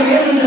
Yeah.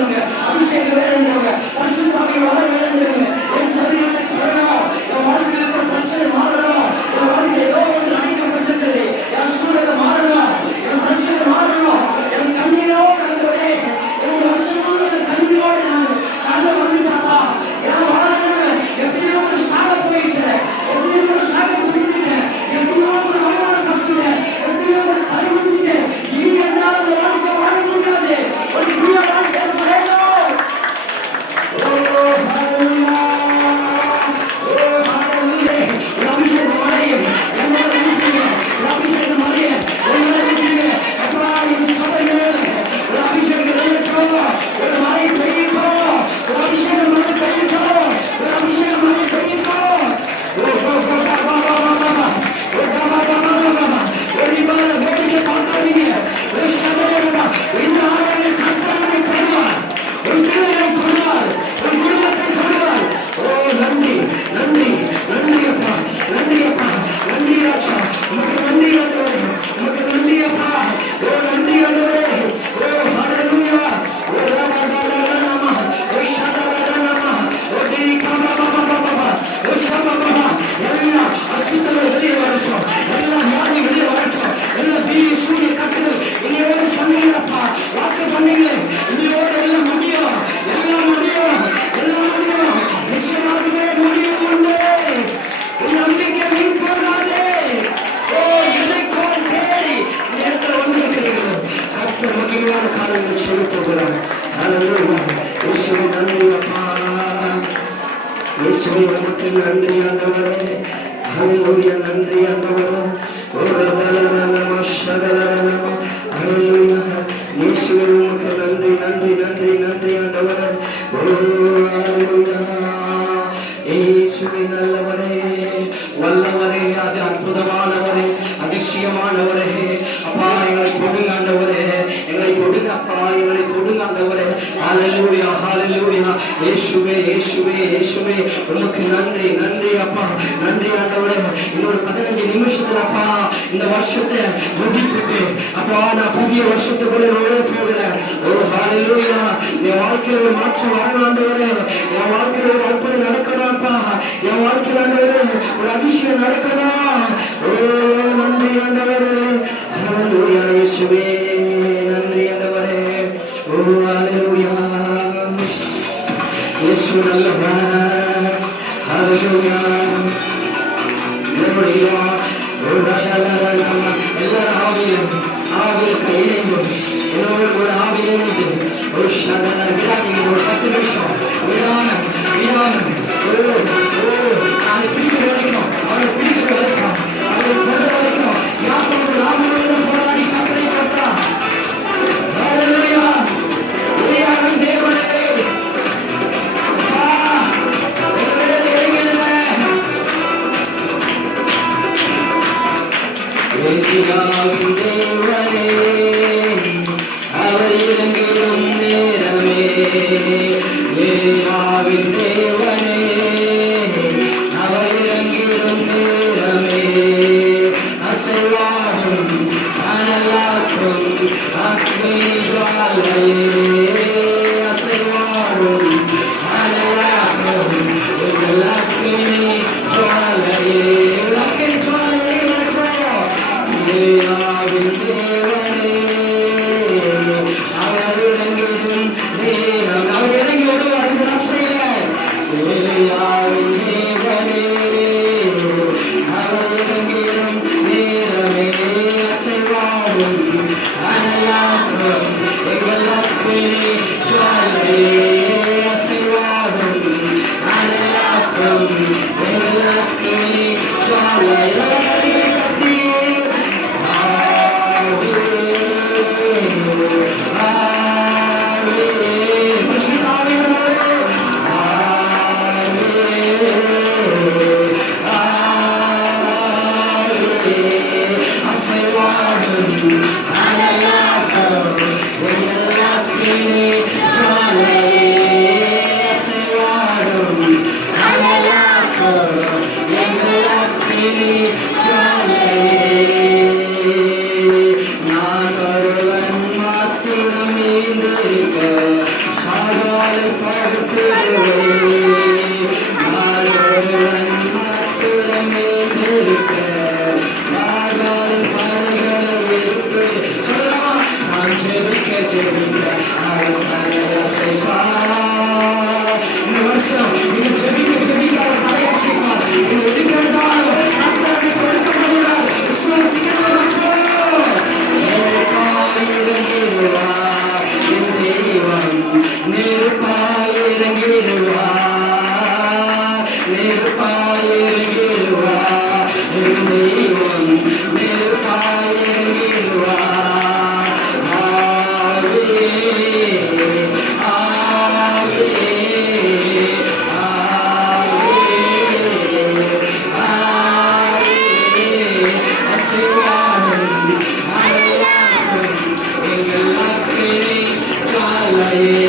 Amen.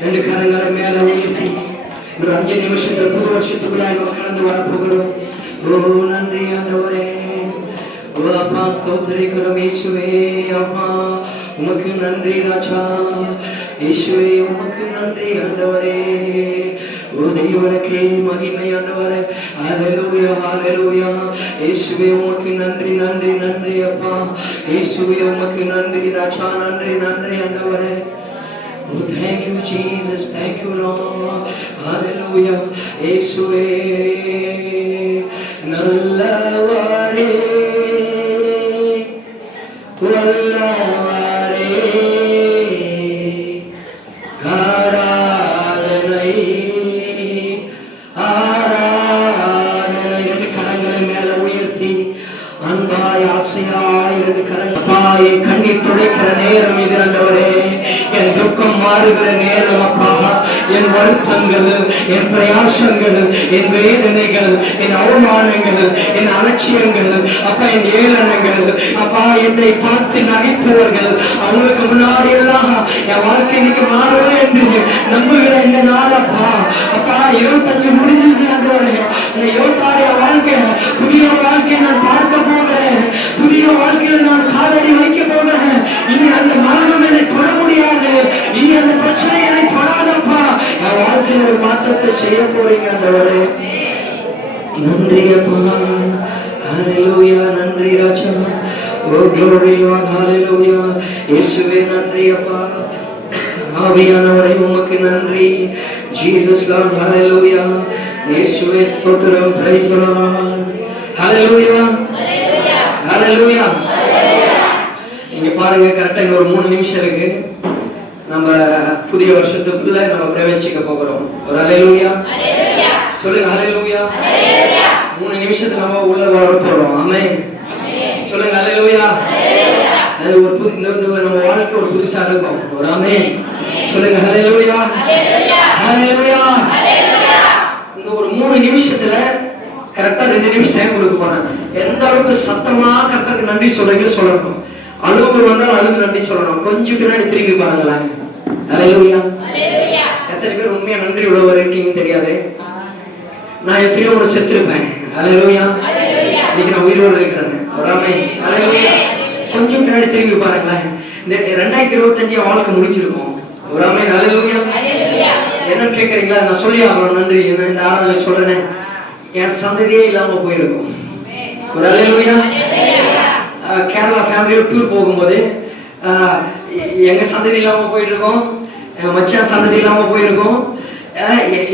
ரெண்டு கரங்களை மேல உயர்த்தி ஒரு 5 நிமிஷத்துல புது வருஷத்துக்குள்ளாய் நம்ம கடந்து வர போகிறோம். ஓ நன்றி ஆண்டவரே, ஓ அப்பா ஸ்தோத்திரிக்கிறோம் இயேசுவே. அப்பா உமக்கு நன்றி ராஜா, இயேசுவே உமக்கு நன்றி ஆண்டவரே. ஓ தேவனுக்கே மகிமை ஆண்டவரே. ஹalleluya ஹalleluya. இயேசுவே உமக்கு நன்றி நன்றி நன்றி அப்பா. இயேசுவே உமக்கு நன்றி ராஜா, நன்றி நன்றி ஆண்டவரே. Oh, thank you Jesus, thank you Lord, hallelujah. இயேசுவே நல்லவரே வல்லவரே, ஆராதனை ஆராதனை. ரெண்டு கரங்களை மேல உயர்த்தி அன்பாய் ஆசையாய் ரெண்டு கரங்கள் கண்ணீர் துடைக்கிற நேரம் இது ஆண்டவரே. என் துக்கம் மாறுகிற நேரம் அப்பா. என் வருத்தங்கள், என் பிரயாசங்கள், என் வேதனைகள், என் அவமானங்கள், என் அலட்சியங்கள் அப்பா, என் ஏளனங்கள் அப்பா, என்னை பார்த்து நகைத்தவர்கள் அவங்களுக்கு முன்னாடி எல்லாம் என் வாழ்க்கை இன்னைக்கு மாறும் என்று நம்புகிற இந்த நாள் அப்பா. அப்பா 25 முடிஞ்சது ஆண்டவரே. இந்த 26 வாழ்க்கை புதிய வாழ்க்கை நான் பார்க்க போகிறேன். புதிய வாழ்க்கையில நான் காலடி வைக்க போகிறேன். இனி அந்த மரணம் என்னை தொட முடியாது. இனி அந்த பிரச்சனை என்னை தொடாதப்பா. என் வாழ்க்கையில் ஒரு மாற்றத்தை செய்ய போறீங்க ஆண்டவரே. நன்றி அப்பா, ஹalleluya. நன்றி ராஜா, ஓ glory Lord, hallelujah. இயேசுவே நன்றி அப்பா. ஆவியானவரே உமக்கு நன்றி. Jesus Lord, hallelujah. இயேசுவே ஸ்தோத்திரம், praise the Lord, hallelujah hallelujah. இங்க பாருங்க, கரெக்டா இங்க ஒரு 3 நிமிஷம் இருக்கு. நம்ம புதிய வருஷத்துக்குள்ள நம்ம பிரவேசிக்க போகிறோம். ஒரு ஹalleluya சொல்லுங்க, ஹalleluya. 3 நிமிஷத்துல நம்ம உள்ள வர போறோம். ஆமென் சொல்லுங்க, ஹalleluya. அது ஒரு புது நம்ம வாழ்க்கை ஒரு புதுசா இருக்கும். ஒரு ஆமென் சொல்லுங்க, ஹalleluya ஹalleluya. இந்த ஒரு 3 நிமிஷத்துல கரெக்டா 2 நிமிஷம் டைம் கொடுக்க போறேன். எந்த அளவுக்கு சத்தமா கர்த்தருக்கு நன்றி சொல்றீங்க சொல்லணும். அழுகு வந்தாலும் அழுகு நன்றி சொல்லணும். கொஞ்சம் பின்னாடி திரும்பி பாருங்களேன். ஹalleluya ஹalleluya. எத்தனை பேர் உண்மையா நன்றி உள்ளவர் இருக்கீங்கன்னு தெரியாது. நான் எத்தனையோ முறை செத்துருப்பேன். ஹalleluya ஹalleluya. இன்னைக்கு நான் உயிரோடு இருக்கிறேன். ஆமென் ஹalleluya. கொஞ்சம் பின்னாடி திரும்பி பாருங்களேன். இந்த 2025 வாழ்க்கை முடிஞ்சிருக்கும். ஆமென் ஹalleluya ஹalleluya. என்ன கேக்குறீங்களா? நான் சொல்லி ஆகணும் நன்றி. என்ன இந்த ஆராதனை சொல்றேன், என் சந்ததியே இல்லாம போயிருக்கும். ஹalleluya ஹalleluya. கேரளா ஃபேமிலியோட டூர் போகும்போது எங்க சந்ததி இல்லாம போயிட்டு இருக்கோம், மச்சான் சந்ததி இல்லாம போயிருக்கோம்,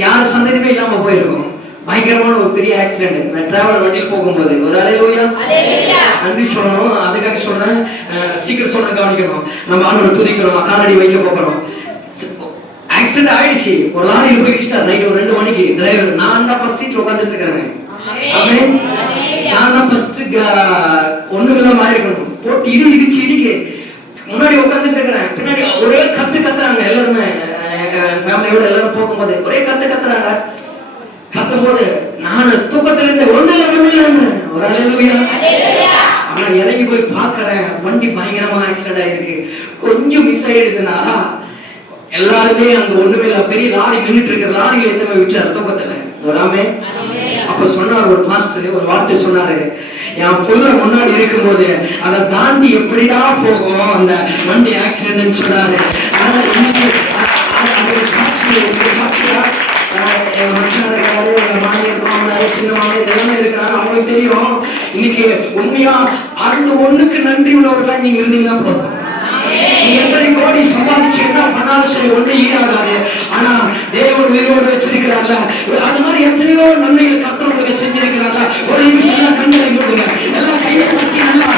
யார் சந்ததியுமே இல்லாம போயிருக்கோம். பயங்கரமான ஒரு பெரிய ஆக்சிடென்ட். நான் டிராவலர் வண்டியில் போகும்போது ஒரு ஹalleluya நன்றி சொல்லணும். அதுக்காக சொல்றேன், சீக்கிரம் சொல்றேன், கவனிக்கணும். நம்ம ஆண்டவரை துதிக்கணும், காலடி வைக்க போகிறோம். ஆக்சிடென்ட் ஆயிடுச்சு. ஒரு லாரியில் போயிடுச்சு நைட் ஒரு 2 மணிக்கு. டிரைவர் நான் தான் ஃபர்ஸ்ட் சீட்ல உட்கார்ந்துட்டு இருக்கிறேன். ஆமென் நான் தான் ஃபர்ஸ்ட் ஒண்ணுமில்லாம ஆயிருக்கணும். போட்டு இடிக்கு முன்னாடி உட்கார்ந்துட்டு இருக்கிறேன். பின்னாடி ஒரே கத்துறாங்க எல்லாருமே. ஃபேமிலியோட எல்லாரும் போகும்போது ஒரே கத்துறாங்க. கத்தும் போது நான் தூக்கத்துல இருந்த ஒண்ணு இல்ல ஒரு ஹalleluya. ஆனா இறங்கி போய் பாக்குறேன், வண்டி பயங்கரமா ஆக்சிடென்ட் ஆயிருக்கு. கொஞ்சம் மிஸ் ஆயிடுதுன்னா எல்லாருமே அங்க ஒண்ணுமே இல்ல. பெரிய லாரி நின்றுட்டு இருக்கிற லாரியில எத்தனை விட்டார் தூக்கத்துல. ஆமென். அப்ப சொன்னார் ஒரு பாஸ்டர் ஒரு வார்த்தை சொன்னாரு, என் புள்ள முன்னாடி இருக்கும்போது அதை தாண்டி எப்படிடா போகும் அந்த வண்டி ஆக்சிடென்ட் சொன்னாரு. ஆனா இன்னைக்கு அவங்களுக்கு தெரியும். இன்னைக்கு உண்மையா அந்த ஒண்ணுக்கு நன்றி உள்ளவர்களா நீங்க இருந்தீங்கன்னா போதும். நீ எத்தனை கோடி சம்பாதிச்சு என்ன பண்ணாலும் சரி ஒண்ணு ஈடாகாது. ஆனா தேவன் உயிரோடு வச்சிருக்கிறார்ல, அது மாதிரி எத்தனையோ நன்மைகள் கர்த்தருக்கு செஞ்சிருக்கிறார்ல. ஒரு நிமிஷம் எல்லாம் கண்களை மூடுங்க, எல்லாம் கையை தட்டி நல்லா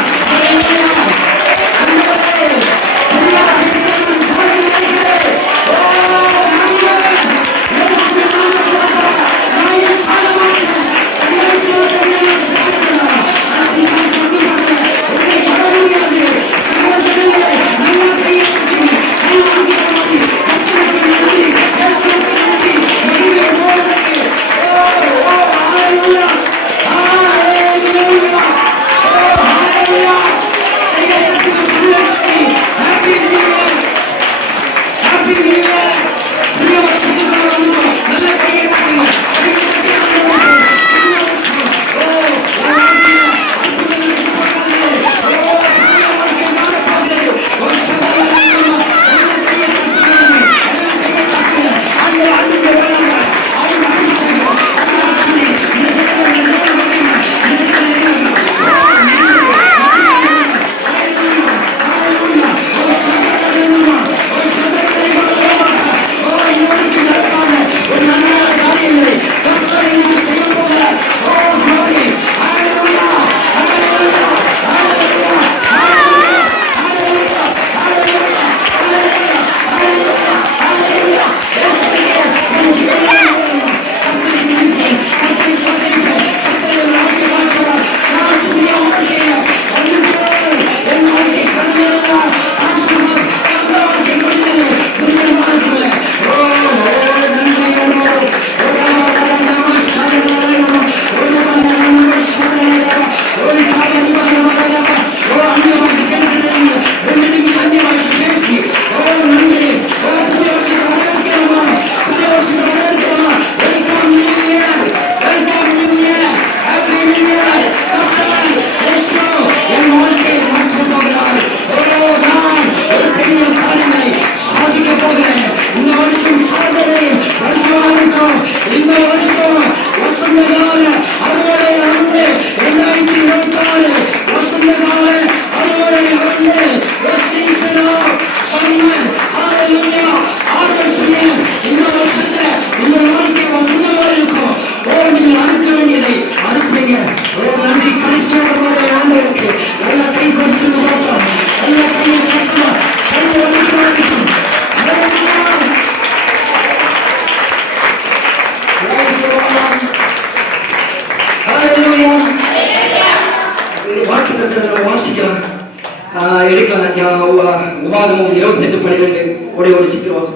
எடுக்கலாம். உபாகமம் 28:12 ஒரு சீக்கிரம்.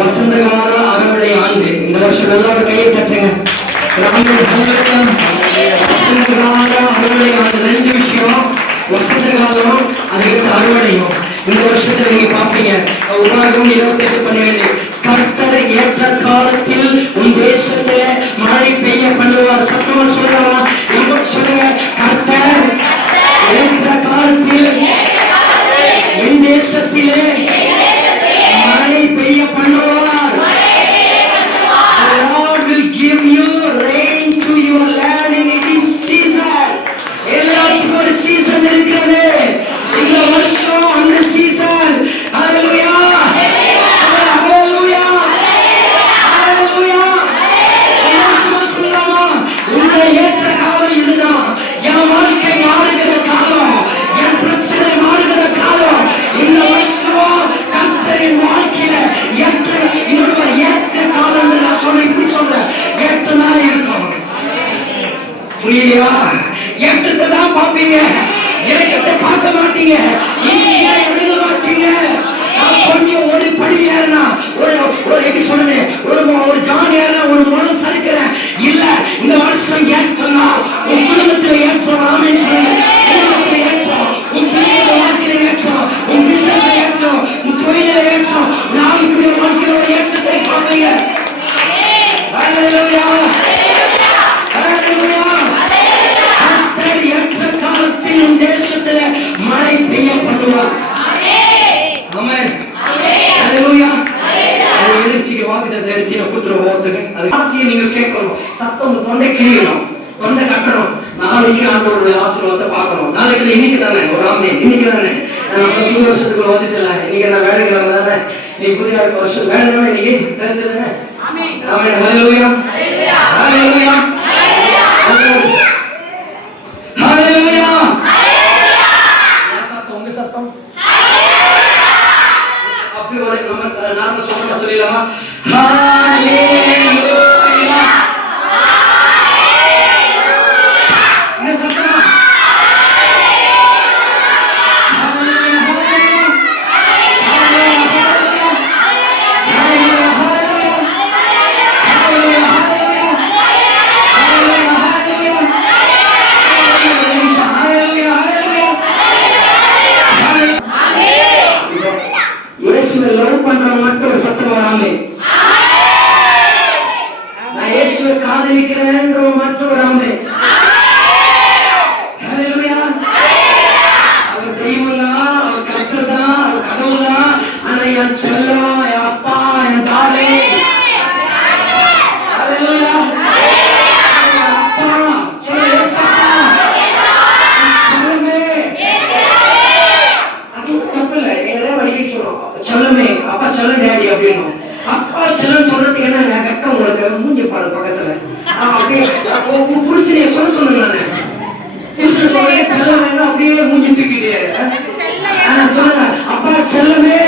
வசந்த காலம் அறுவடை ஆண்டு. இந்த வருஷம் நல்லா ஒரு கையை தட்டுங்க. வசந்த காலம் அறுவடை ஆண்டு. 2 விஷயம், வசந்த காலம் அதுக்கு அறுவடையும். இந்த வருஷத்துல நீங்க பாப்பீங்க. உபாகமம் 28:12 கர்த்தர் ஏற்ற காலத்தில் உன் தேசத்துல மழை பெய்ய பண்ணுவார். சத்தமா சொல்லலாம். சொல்லுங்க, கர்த்தர் ஏற்ற காலத்தில் என் தேசத்திலே மழை பெய்ய பண்ணுவார். The Lord will give you rain to your land in its season. எல்லாத்துக்கும் ஒரு சீசன் இருக்கிறது. இந்த வருஷம் அந்த சீசன். ஹalleluya, ஹalleluya, ஹalleluya. சொல்லலாமா? இந்த ஏற்ற காலம் இதுதான். என் வாழ்க்கை மாறுகிற காலம், என் பிரச்சனை மாறுகிற காலம். இந்த வருஷம் கர்த்தரின் வாழ்க்கையில ஏற்ற காலம். நான் சொல்ல இப்படி சொல்றேன், ஏற்றதான் இருக்கும். புரியலையா? ஏற்றத்தை தான் பார்ப்பீங்க, இறக்கத்தை பார்க்க மாட்டீங்க. எழுத மாட்டீங்க. நான் கொஞ்சம் ஒரு படி ஏறினா, ஒரு எப்படி சொல்றது, ஒரு ஜான் ஏறினா ஒரு முழு சறுக்கிறேன். இல்ல, இந்த வருஷம் ஏற்றனா உன் குடும்பத்துல ஏற்றம். ஆமென் சொல்லுங்க. குடும்பத்துல ஏற்றம், உன் பிள்ளையோட வாழ்க்கையில ஏற்றம், உன் பிசினஸ் ஏற்றம், உன் தொழில ஏற்றம், நாளைக்குரிய வாழ்க்கையில ஒரு ஏற்றத்தை பார்ப்பீங்க. ஹalleluya, ஹalleluya. கர்த்தர் ஏற்ற காலத்தில் உன் தேசத்துல மழை பெய்ய பண்ணுவார். ஆமென், ஹalleluya. அதை எழுச்சிக்கு வாக்குத்தத்தத்தை எடுத்து கொடுத்துருவோம் ஒருத்தருக்கு. அது வார்த்தையை நீங்கள் கேட்கணும். சத்தம் உங்க தொண்டை கிளியணும், தொண்டை கட்டணும். நாளைக்கு ஆண்டவருடைய ஆசீர்வாதத்தை பார்க்கணும். நாளைக்கு இன்னைக்கு தானே ஒரு ஆமென். இன்னைக்கு தானே புது வருஷத்துக்குள்ள வந்துட்டல. இன்னைக்கு நான் வேலைக்கிழமை தானே, நீ புதிய வருஷம் வேலை தானே, இன்னைக்கு தேசம் தானே. ஆமென், ஹalleluya, ஹalleluya, ஹalleluya. சத்தம் உங்க சத்தம் அப்படி ஒரு நம்ம நாம சொல்லலாமா? ஹalleluya. என்ன சத்தமா? புருஷனைய சொல்ல நானு புருஷன் சொல்ல செல்ல வேண்டாம். அப்படியே மூஞ்சி தூக்கிட்டே சொல்லுங்க, அப்பா செல்லமே,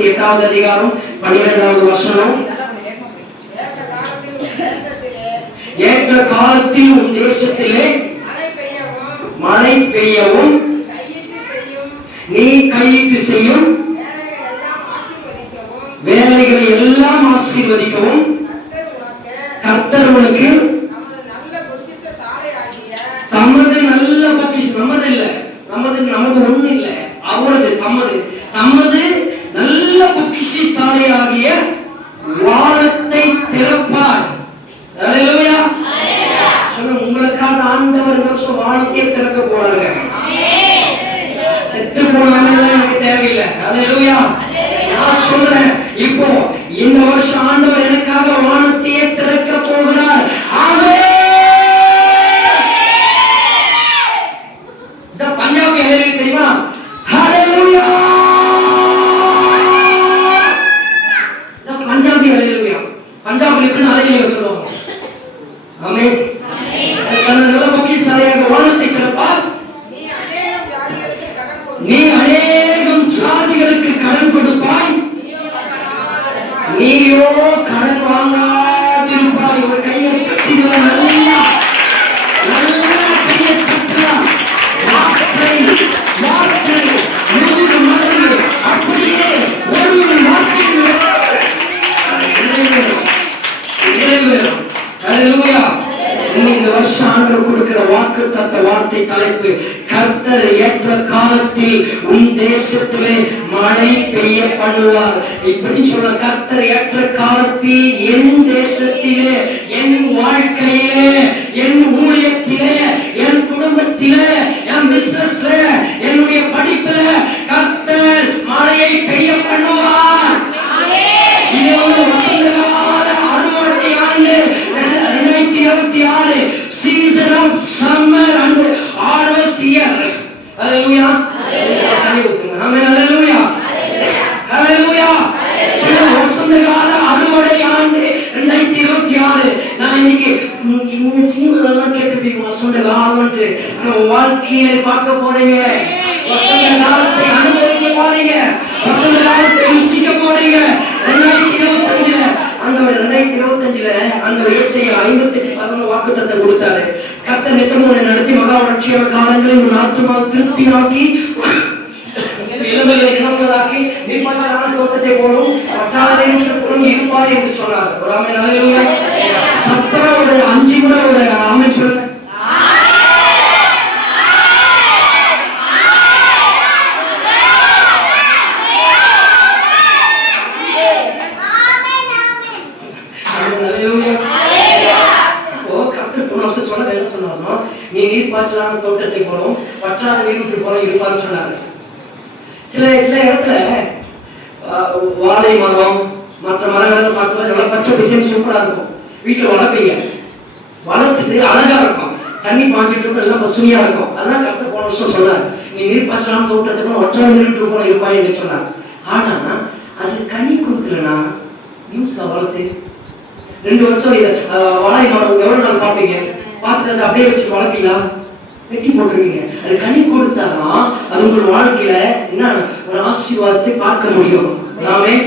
38வது அதிகாரம் 12வது வசனம். ஏற்ற காலத்தில் உன் தேசத்திலே மழை பெய்யவும் நீ கையிட்டு செய்யும் வேலைகளை எல்லாம் ஆசீர்வதிக்கவும் கர்த்தர் உனக்கு தமது நல்ல பொக்கிஷம், நமது இல்ல, நமது ஒண்ணு இல்ல, அவரது தமது நல்ல பொக்கிஷசாலையாகிய வானத்தை திறப்பார். அல்லேலூயா. சொல்லுங்க, உங்களுக்கான ஆண்டவர் இந்த வருஷம் வானத்தை திறக்க போறாங்க. செத்து போனாலும் எனக்கு தேவையில்லை. அல்லேலூயா. நான் சொல்றேன், இப்போ இந்த வருஷம் ஆண்டவர் எனக்காக வானத்தையே திறக்க போகிறார். ஆமென். இந்த பஞ்சாபி அல்லேலூயா தெரியுமா? ஹalleluya. இந்த பஞ்சாபி அல்லேலூயா, பஞ்சாபில எப்படி அல்லேலூயா சொல்லுவாங்க? ஆமென். நல்ல பொக்கிஷசாலியாக வானத்தை திறப்பார். நீ அநேகம் ஜாதிகளுக்கு கடன் கொடுப்பாய், நீயோ கடன் வாங்காதிருப்பாய். ஒரு கையை தட்டிக்கலாம், நல்லா கையை தட்டலாம். வார்த்தை நூறு மடங்கு அப்படியே ஒரு வார்த்தையில் நிறைவேறும். அல்லேலூயா. இந்த வருஷம் ஆண்டவர் கொடுக்கிற வாக்குத்தத்த வார்த்தை தலைப்பு, கர்த்தர் ஏற்ற காலத்தில் உன் தேசத்திலே மழை பெய்ய பண்ணுவார். இப்படி சொல்ற, கர்த்தர் ஏற்ற காலத்தில் என் தேசத்திலே, என் வாழ்க்கையிலே, என் ஊழியத்திலே, என் குடும்பத்திலே, என் பிசினஸ்ல, என்னுடைய படிப்புல கர்த்தர் மழையை பெய்ய பண்ணுவார். இது ஒரு வசந்தகால அறுவடை ஆண்டு 2026, season of summer and harvest year. Hallelujah. Amen. Hallelujah. Hallelujah. வசந்தகால அறுவடை ஆண்டு 2026. நான் இன்னைக்கு இந்த சீமெல்லாம் கேட்டுப்பீங்க, வசந்த காலம்ட்டு வாழ்க்கையில பார்க்க போறீங்க. வசந்த காலத்தை அனுபவிக்க போறீங்க, வசந்த காலத்தை ருசிக்க போறீங்க. 2025 ஆண்டவர் 2025 அந்த ஏசாயா 58:11 வாக்குத்தத்தம் கொடுத்தாரு. கர்த்தர் நித்தமும் நடத்தி மகா வறட்சியான காலங்களில் உன் ஆத்துமாவை திருப்தியாக்கி இளமையை இளம்பதாக்கி நீர்ப்பாய்ச்சலான தோட்டத்தை போலும் பற்றாதரையும் இருப்பார் என்று சொன்னார். ஒரு ஆமென். அல்லேலூயா. சத்தமா ஒரு 5 முறை ஒரு ஆமென் சொல்லுங்க. நீ நீர்ப்பாய்ச்சலான தோட்டத்தை போலும் பற்றாத நீர் போலும் இருப்பான்னு சொன்னாரு. சில இடத்துல வாழை மரம் மற்ற மரங்கள் பார்க்கும்போது நல்லா பச்சை பிசைன்னு சூப்பரா இருக்கும். வீட்டுல வளர்ப்பீங்க, வளர்த்துட்டு அழகா இருக்கும், தண்ணி பாஞ்சிட்டு இருக்கும், எல்லாம் பசுமையா இருக்கும். அதெல்லாம் கர்த்தர் போன வருஷம் சொன்னார், நீ நீர்ப்பாய்ச்சலான தோட்டத்துக்கு ஒற்றாத நீர் போல இருப்பாய் என்று சொன்னார். ஆனா அது கனி கொடுக்கலன்னா நியூஸா வளர்த்து 2 வருஷம் இதை வாழை மரம் எவ்வளவு நாள் பார்ப்பீங்க? பார்த்துட்டு அதை அப்படியே வச்சு வளர்ப்பீங்களா? வெட்டி போட்டுருவீங்க. அது கனி கொடுத்தாதான் அது உங்கள் வாழ்க்கையில என்ன ஒரு ஆசீர்வாதத்தை பார்க்க முடியும். ஆமென்.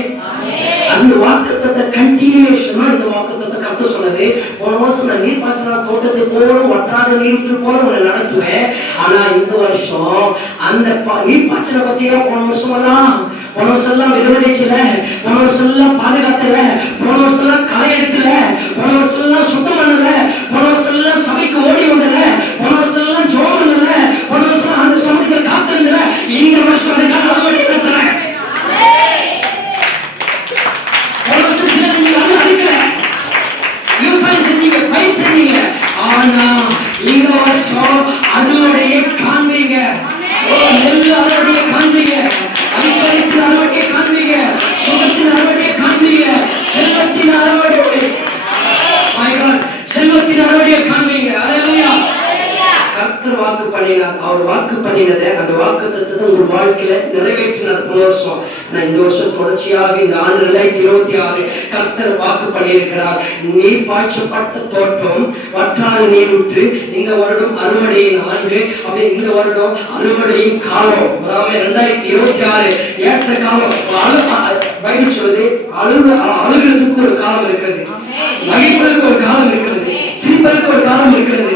அந்த வாக்குத்தத்த கண்டினியூஷன் தான் இந்த வாக்குத்தத்த கர்த்தர் சொன்னது. போன வருஷம் நான் நீர்ப்பாய்ச்சலான தோட்டத்தை போலும் வற்றாத நீர் போல உன்னை நடத்துவேன். ஆனா இந்த வருஷம் அந்த நீர்ப்பாய்ச்சலை பத்தியா போன வருஷம் எல்லாம் விதவிதைச்சல, போன வருஷம் எல்லாம் பாதுகாத்தல, போன வருஷம் எல்லாம் களை எடுக்கல, போன வருஷம் எல்லாம் சுத்தம் பண்ணல, போன வருஷம் எல்லாம் சபைக்கு ஓடி வந்தல, போன வருஷம் எல்லாம் ஜோம் பண்ணல, போன வருஷம் அந்த சமயத்தை காத்திருந்தல. இந்த வருஷம் அதுக்கான அறுவடை நடத்துறேன். விவசாயம் செஞ்சீங்க, பயிர் செஞ்சீங்க, ஆனா இந்த வருஷம் அதனுடைய காண்பீங்க. நெல் அறுவடைய காண்பீங்க, ஐஸ்வர்யத்தின் அறுவடைய காண்பீங்க, சுகத்தின் அறுவடைய காண்பீங்க, செல்வத்தின் அறுவடை, செல்வத்தின் அறுவடைய காண்பீங்க. அல்லேலூயா. பண்ணினார். அவர் வாக்கு பண்ணினதை அந்த வாக்கு தத்துவத்தை உங்கள் வாழ்க்கையில நிறைவேற்றினார் போன வருஷம். நான் இந்த வருஷம் தொடர்ச்சியாக இந்த ஆண்டு 2026 கர்த்தர் வாக்கு பண்ணியிருக்கிறார். நீர் பாய்ச்சப்பட்ட தோட்டம் வற்றாத நீர் விட்டு இந்த வருடம் அறுவடையின் ஆண்டு. அப்படி இந்த வருடம் அறுவடையின் காலம். 2026 ஏற்ற காலம். பைபிள் சொல்லுது அழுகிறதுக்கு ஒரு காலம் இருக்கிறது, மகிழ்வதற்கு ஒரு காலம் இருக்கிறது, சிரிப்பதற்கு ஒரு காலம் இருக்கிறது.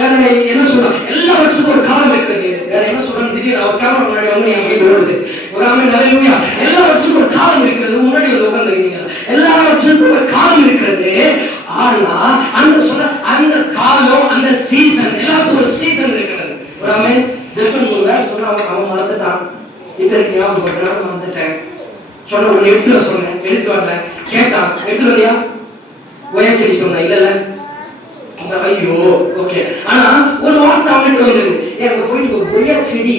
வேற என்ன சொல்றோம், எல்லா வருஷத்துக்கும் ஒரு காலம் இருக்கிறது. வேற என்ன சொல்றோம், திடீர்னு அவர் கேமரா முன்னாடி வந்து என் மைண்ட் ஓடுது. ஒரு ஹல்லேலூயா. எல்லா வருஷத்துக்கும் ஒரு காலம் இருக்கிறது. முன்னாடி வந்து உட்கார்ந்துருக்கீங்க. எல்லா வருஷத்துக்கும் ஒரு காலம் இருக்கிறது. ஆனா அந்த சொல்ற அந்த காலம், அந்த சீசன், எல்லாத்துக்கும் ஒரு சீசன் இருக்கிறது. ஒரு ஆமென். ஜெஃபன் வேற சொன்னா அவன் மறந்துட்டான். இப்ப எனக்கு ஞாபகப்படுத்தினா மறந்துட்டேன். சொன்ன உடனே எடுத்துட்டு சொன்னேன், எடுத்து வரல. கேட்டான், எடுத்துட்டு வரியா? கொய்யா செடி சொன்ன இல்ல. ஐயோ ஓகே. ஆனா ஒரு வார்த்தை அவன்கிட்ட வந்தது, அங்க போயிட்டு ஒரு கொய்யா செடி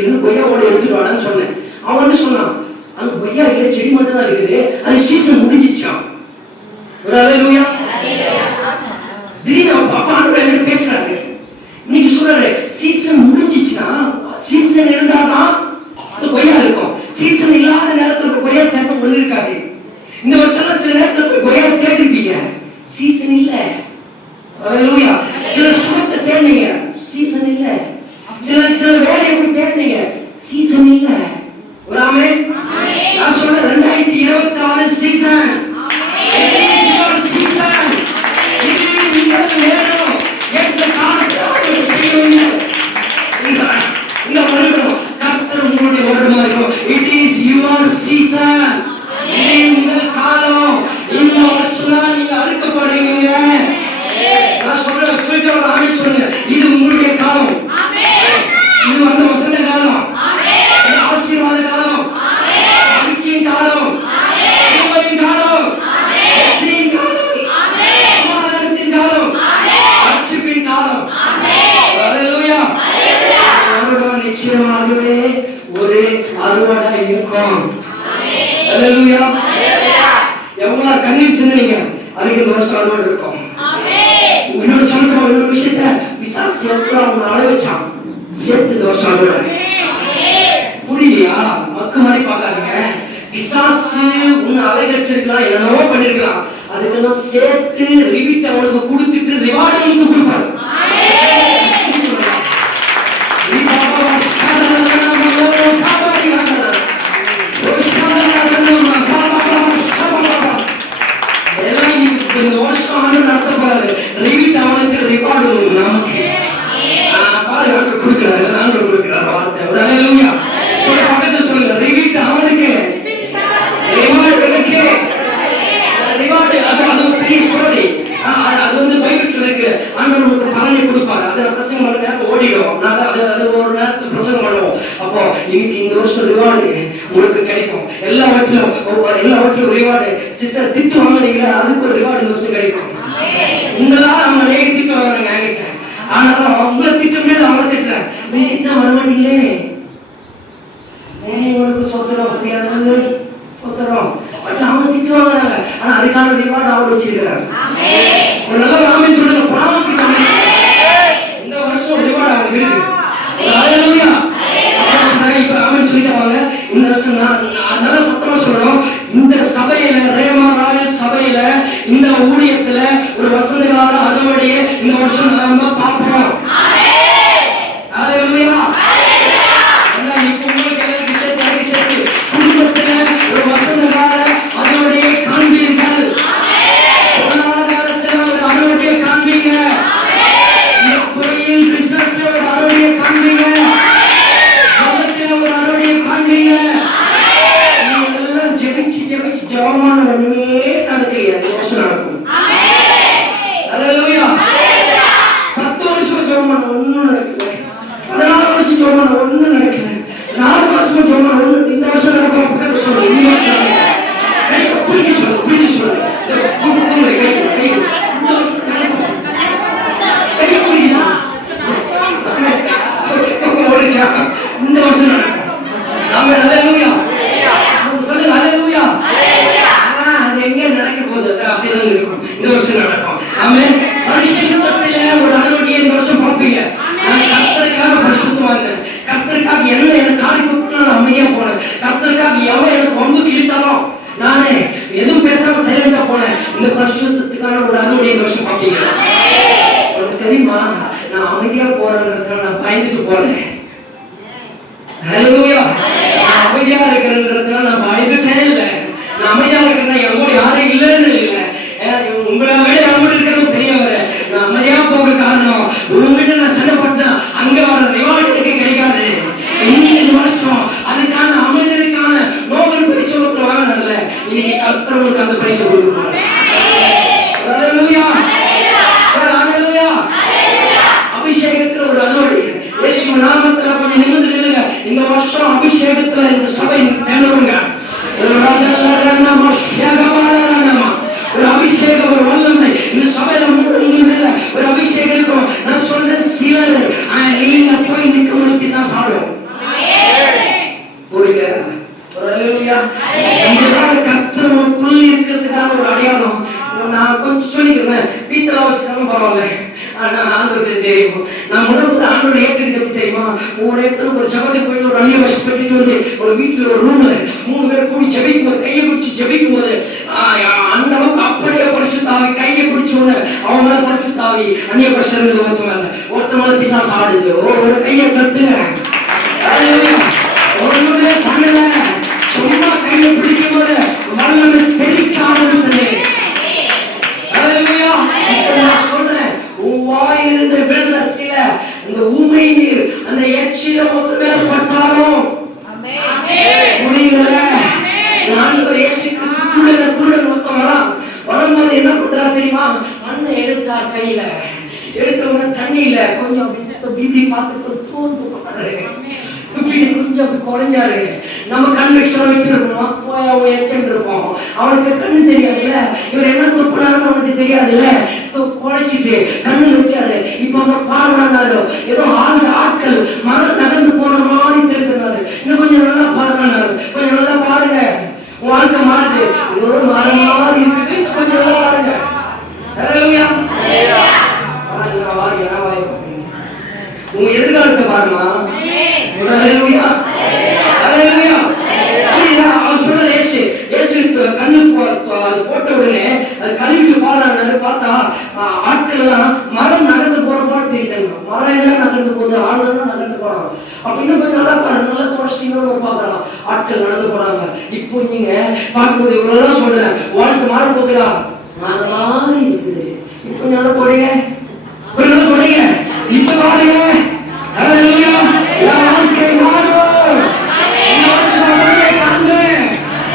இருந்து கொய்யாவோட எடுத்துட்டு வாடான்னு சொன்னேன். அவன் வந்து சொன்னான், அங்க கொய்யா இல்ல, செடி மட்டும் தான் இருக்குது, அது சீசன் முடிஞ்சிச்சான். ஒரு ஹல்லேலூயா. திடீர்னு அப்பா ஆண்டவர் பேசுறாரு. இன்னைக்கு சொல்றாரு, சீசன் முடிஞ்சிச்சுன்னா, சீசன் இருந்தாதான் கொய்யா இருக்கும். சீசன் இல்லாத நேரத்துல கொய்யா தேக்க ஒண்ணு இருக்காது. இந்த வருஷம் சில நேரத்துல போய் கொய்யா தேடிருப்பீங்க, சீசன் இல்ல. ஹல்லேலூயா. சில சுகத்தை தேடினீங்க, சீசன் இல்ல. சில வேலையை போய் தேடினீங்க, சீசன் இல்ல. ஒரு ஆமென். நான் சொல்றேன் 2026 சீசன். சீசன் இது உங்களுக்கு வேணும். ஏற்ற காலத்தை செய்யுங்க. இந்த வருடம் கர்த்தர் உங்களுடைய வருடமா இருக்கும். It is your season. இது உங்கள் காலம். இந்த வருஷம் நீங்க அறுக்கப்படுவீங்க. நான் சொல்றேன், சொல்லிட்டு ஆமென் சொல்லுங்க. இது உங்களுடைய காலம். இது வந்து வசந்த காலம், ஆசீர்வாத காலம், மகிழ்ச்சியின் காலம், கிருபையின் காலம், வெற்றியின் காலம், சமாதானத்தின் காலம், ரட்சிப்பின் காலம். ஹல்லேலூயா. நிச்சயமாகவே ஒரு அறுவடை இருக்கும். ஹல்லேலூயா. எவ்வளவு கண்ணீர் சிந்தினீங்க, அதுக்கு இந்த வருஷம் அறுவடை இருக்கும். இன்னொரு சொல்றோம், இன்னொரு விஷயத்த பிசாசு எவ்வளவு அவங்க அழ வச்சான், சேர்த்து இந்த வருஷம் அறுவடை. புரியலையா? மக்கு மாதிரி பார்க்காதீங்க. பிசாசு உன்னை அலைகச்சிருக்கலாம், என்னவோ பண்ணிருக்கலாம், அதுக்கெல்லாம் சேர்த்து ரிவிட் அவனுக்கு கொடுத்துட்டு ரிவார்டு அவனுக்கு கொடுப்பாரு. இந்த வருஷம் நடத்தப்படாது. ரிவிட் அவனுக்கு ரிவார்டு நமக்கு பாதுகாப்பு கொடுக்கிறாரு, ஆண்டவர் கொடுக்கிறார் வார்த்தை. ஹல்லேலூயா. சொல்ல பக்கத்துல சொல்லுங்க, ரிவிட் அவனுக்கு, ரிவார்டு எனக்கு. ரிவார்டு அது ஒரு பெரிய ஸ்டோரி. அது வந்து பைபிள் சொல்லிருக்கு, ஆண்டவர் உங்களுக்கு பலனை கொடுப்பாரு. அதை பிரசங்கம் பண்ண நேரம் ஓடிடும். அது ஒரு நேரத்துக்கு பிரசங்கம் பண்ணுவோம். அப்போ இன்னைக்கு இந்த வருஷம் ரிவார்டு உங்களுக்கு கிடைக்கும். எல்லாவற்றிலும் ரிவார்டு. சிஸ்டர் திட்டு வாங்கினீங்களா, அதுக்கு ஒரு ரிவார்டு இந்த வருஷம் கிடைக்கும். உங்களால் அவங்க நேர திட்டு வாங்குறாங்க என்கிட்ட. ஆனாலும் உங்களை திட்ட முடியாது, அவங்கள திட்டுறேன். நீங்க திட்ட வரமாட்டீங்களே, உங்களுக்கு சொத்தரம் புரியாது, சொத்தரம் பட் அவங்க திட்டு வாங்குறாங்க. ஆனா அதுக்கான ரிவார்டு அவர் வச்சிருக்கிறார். ஒரு நல்ல ஆமென் சொல்லுங்க. பிராமணனுக்கு சொல்லுங்க, இந்த வருஷம் ரிவார்டு அவங்க இருக்கு. ஹல்லேலூயா. இப்ப ஆமென் சொல்லிட்டு வாங்க. இந்த வருஷம் நல்ல சத்தமா சொல்லணும். இந்த சபையில, ரேமா ராயல் சபையில, இந்த ஊழியத்துல ஒரு வசந்த கால அறுவடையை தெரியுமா, நான் அமைதியா போறேன்றதுனால நான் பயந்துட்டு போறேன். ஹல்லேலூயா. நான் அமைதியா இருக்கிறேன்றதுனால நான் பயந்துட்டே இல்லை. நான் அமைதியா இருக்கிறேன்னா என் கூட யாரும் இல்லைன்னு இல்லை. உங்களை விட என் கூட இருக்கிறது பெரியவர். நான் அமைதியா போக காரணம், உங்ககிட்ட நான் சண்டை போட்டா அங்க வர ரிவார்டு எனக்கு கிடைக்காது. இந்த வருஷம் அதுக்கான அமைதிக்கான நோபல் பரிசு வாங்கினார்ல, இன்னைக்கு கர்த்தருக்கு அந்த பரிசு கொடுப்பாரு. ஹல்லேலூயா. ஹல்லேலூயா. அபிஷேகத்துல ஒரு அறுவடை. இயேசு நாமத்துல கொஞ்சம் நிமிர்ந்து நில்லுங்க. இந்த வருஷம் அபிஷேகத்துல இந்த சபை தேடுங்க. ஒரு அபிஷேகம், ஒரு வல்லமை இந்த சபையில மேல ஒரு அபிஷேகம் இருக்கும். நான் சொல்றேன், சிலர் நீங்க போய் நிற்கும் பிசாசு ஆடும். புரியுங்க? கர்த்தருக்குள்ள இருக்கிறதுக்கான ஒரு அடையாளம். நான் கொஞ்சம் சொல்லிக்கிறேன், வீட்டெல்லாம் வச்சுக்காம பரவாயில்ல. ஆனா ஆண்டவருக்கு தெரியும். நான் முதல்ல ஆண்டோட ஏற்றது தெரியுமா, ஒரு இடத்துல ஒரு ஜபத்துக்கு போயிட்டு ஒரு அந்நிய வருஷம் பெற்றுட்டு வந்து ஒரு வீட்டுல ஒரு ரூம்ல 3 பேர் கூடி ஜபிக்கும் போது, கையை பிடிச்சி ஜபிக்கும் போது அந்த அளவுக்கு அப்படியே பரிசுத்தாவி கையை பிடிச்ச உடனே அவங்க மேல பரிசுத்தாவி அந்நிய வருஷம் ஒருத்த மேல பிசாசு ஆடுது. ஒரு கையை தட்டுங்க. ஒண்ணுமே பண்ணல, சும்மா கையை பிடிக்கும் போது வல்லமை தெரிவிக்க ஆரம்பித்தது. சொல்றேன், உன் வாயிலிருந்து விழுந்த சில இந்த ஊமை நீர் அந்த எச்சில மொத்த பேர் பட்டாலும் முடியல. ஆண்டவர் இயேசு கிறிஸ்து குருடன் மொத்தம் வரும்போது என்ன பண்றா தெரியுமா, மண்ணை எடுத்தா கையில எடுத்த உடனே தண்ணியில கொஞ்சம் அப்படி பார்த்து தூந்து போனாரு. கொஞ்சம் அப்படி குறைஞ்சாரு. நம்ம கன்வெக்ஷன் வச்சிருக்கோம், போய் அவங்க எச்சன் இருப்போம். அவனுக்கு கண்ணு தெரியாதுல்ல, இவர் என்ன துப்புனாருன்னு அவனுக்கு தெரியாதுல்ல, குறைச்சிட்டு கண்ணு வச்சாரு. இப்ப அவங்க பாடுறாரு, ஏதோ ஆட்கள் மரம் நகர்ந்து போன மாதிரி தெரிஞ்சுனாரு. இன்னும் கொஞ்சம் நல்லா பாடுறாரு, கொஞ்சம் நல்லா பாருங்க, உன் வாழ்க்கை மாறுது, இதோட மரம் மாதிரி இருக்கு, கொஞ்சம் நல்லா பாருங்க. உங்க எதிர்காலத்தை பாருங்க. கண்ணு போட்ட உடனே அது கழுவிட்டு பாடுறாரு. பார்த்தா ஆட்கள் எல்லாம் மரம் நகர்ந்து போற போல தெரியுதுங்க. மரம் எல்லாம் நகர்ந்து போகுது, ஆளுதான் நகர்ந்து போறாங்க. அப்ப இன்னும் கொஞ்சம் நல்லா பாருங்க, நல்லா தொடச்சிட்டீங்கன்னு பாக்குறான். ஆட்கள் நடந்து போறாங்க. இப்போ நீங்க பார்க்கும்போது இவ்வளவு சொல்றேன், வாழ்க்கை மாற போகுதா, மாறி இருக்குது. இப்போ நல்லா தொடங்க, கொஞ்சம் நல்லா தொடங்க, இப்ப பாருங்க. வாழ்க்கை மாறும். இந்த வருஷம் காண்பேன்,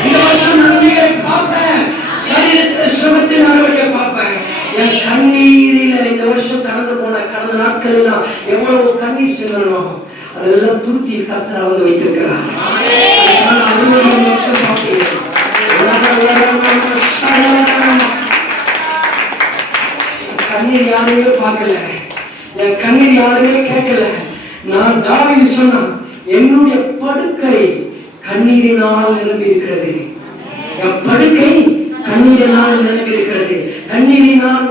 இந்த வருஷம் நன்மையை பார்ப்பேன், சரீரத்தில் சுகத்தின் அறுவடையை பார்ப்பேன். என் கண்ணீரில இந்த வருஷம் கடந்த நாட்கள் எல்லாம் எவ்வளவு கண்ணீர் சிந்தணும், அதெல்லாம் துருத்தி கர்த்தர் வந்து வைத்திருக்கிறார். கண்ணீர் யாரையுமே பார்க்கல, என் கண்ணீர் யாருமே கேட்கல. நான் தாவீது சொன்னான், என்னுடைய படுக்கை கண்ணீரினால் நிரம்பி இருக்கிறது. என் படுக்கை கண்ணீரினால் நிரம்பி இருக்கிறது. கண்ணீரினால்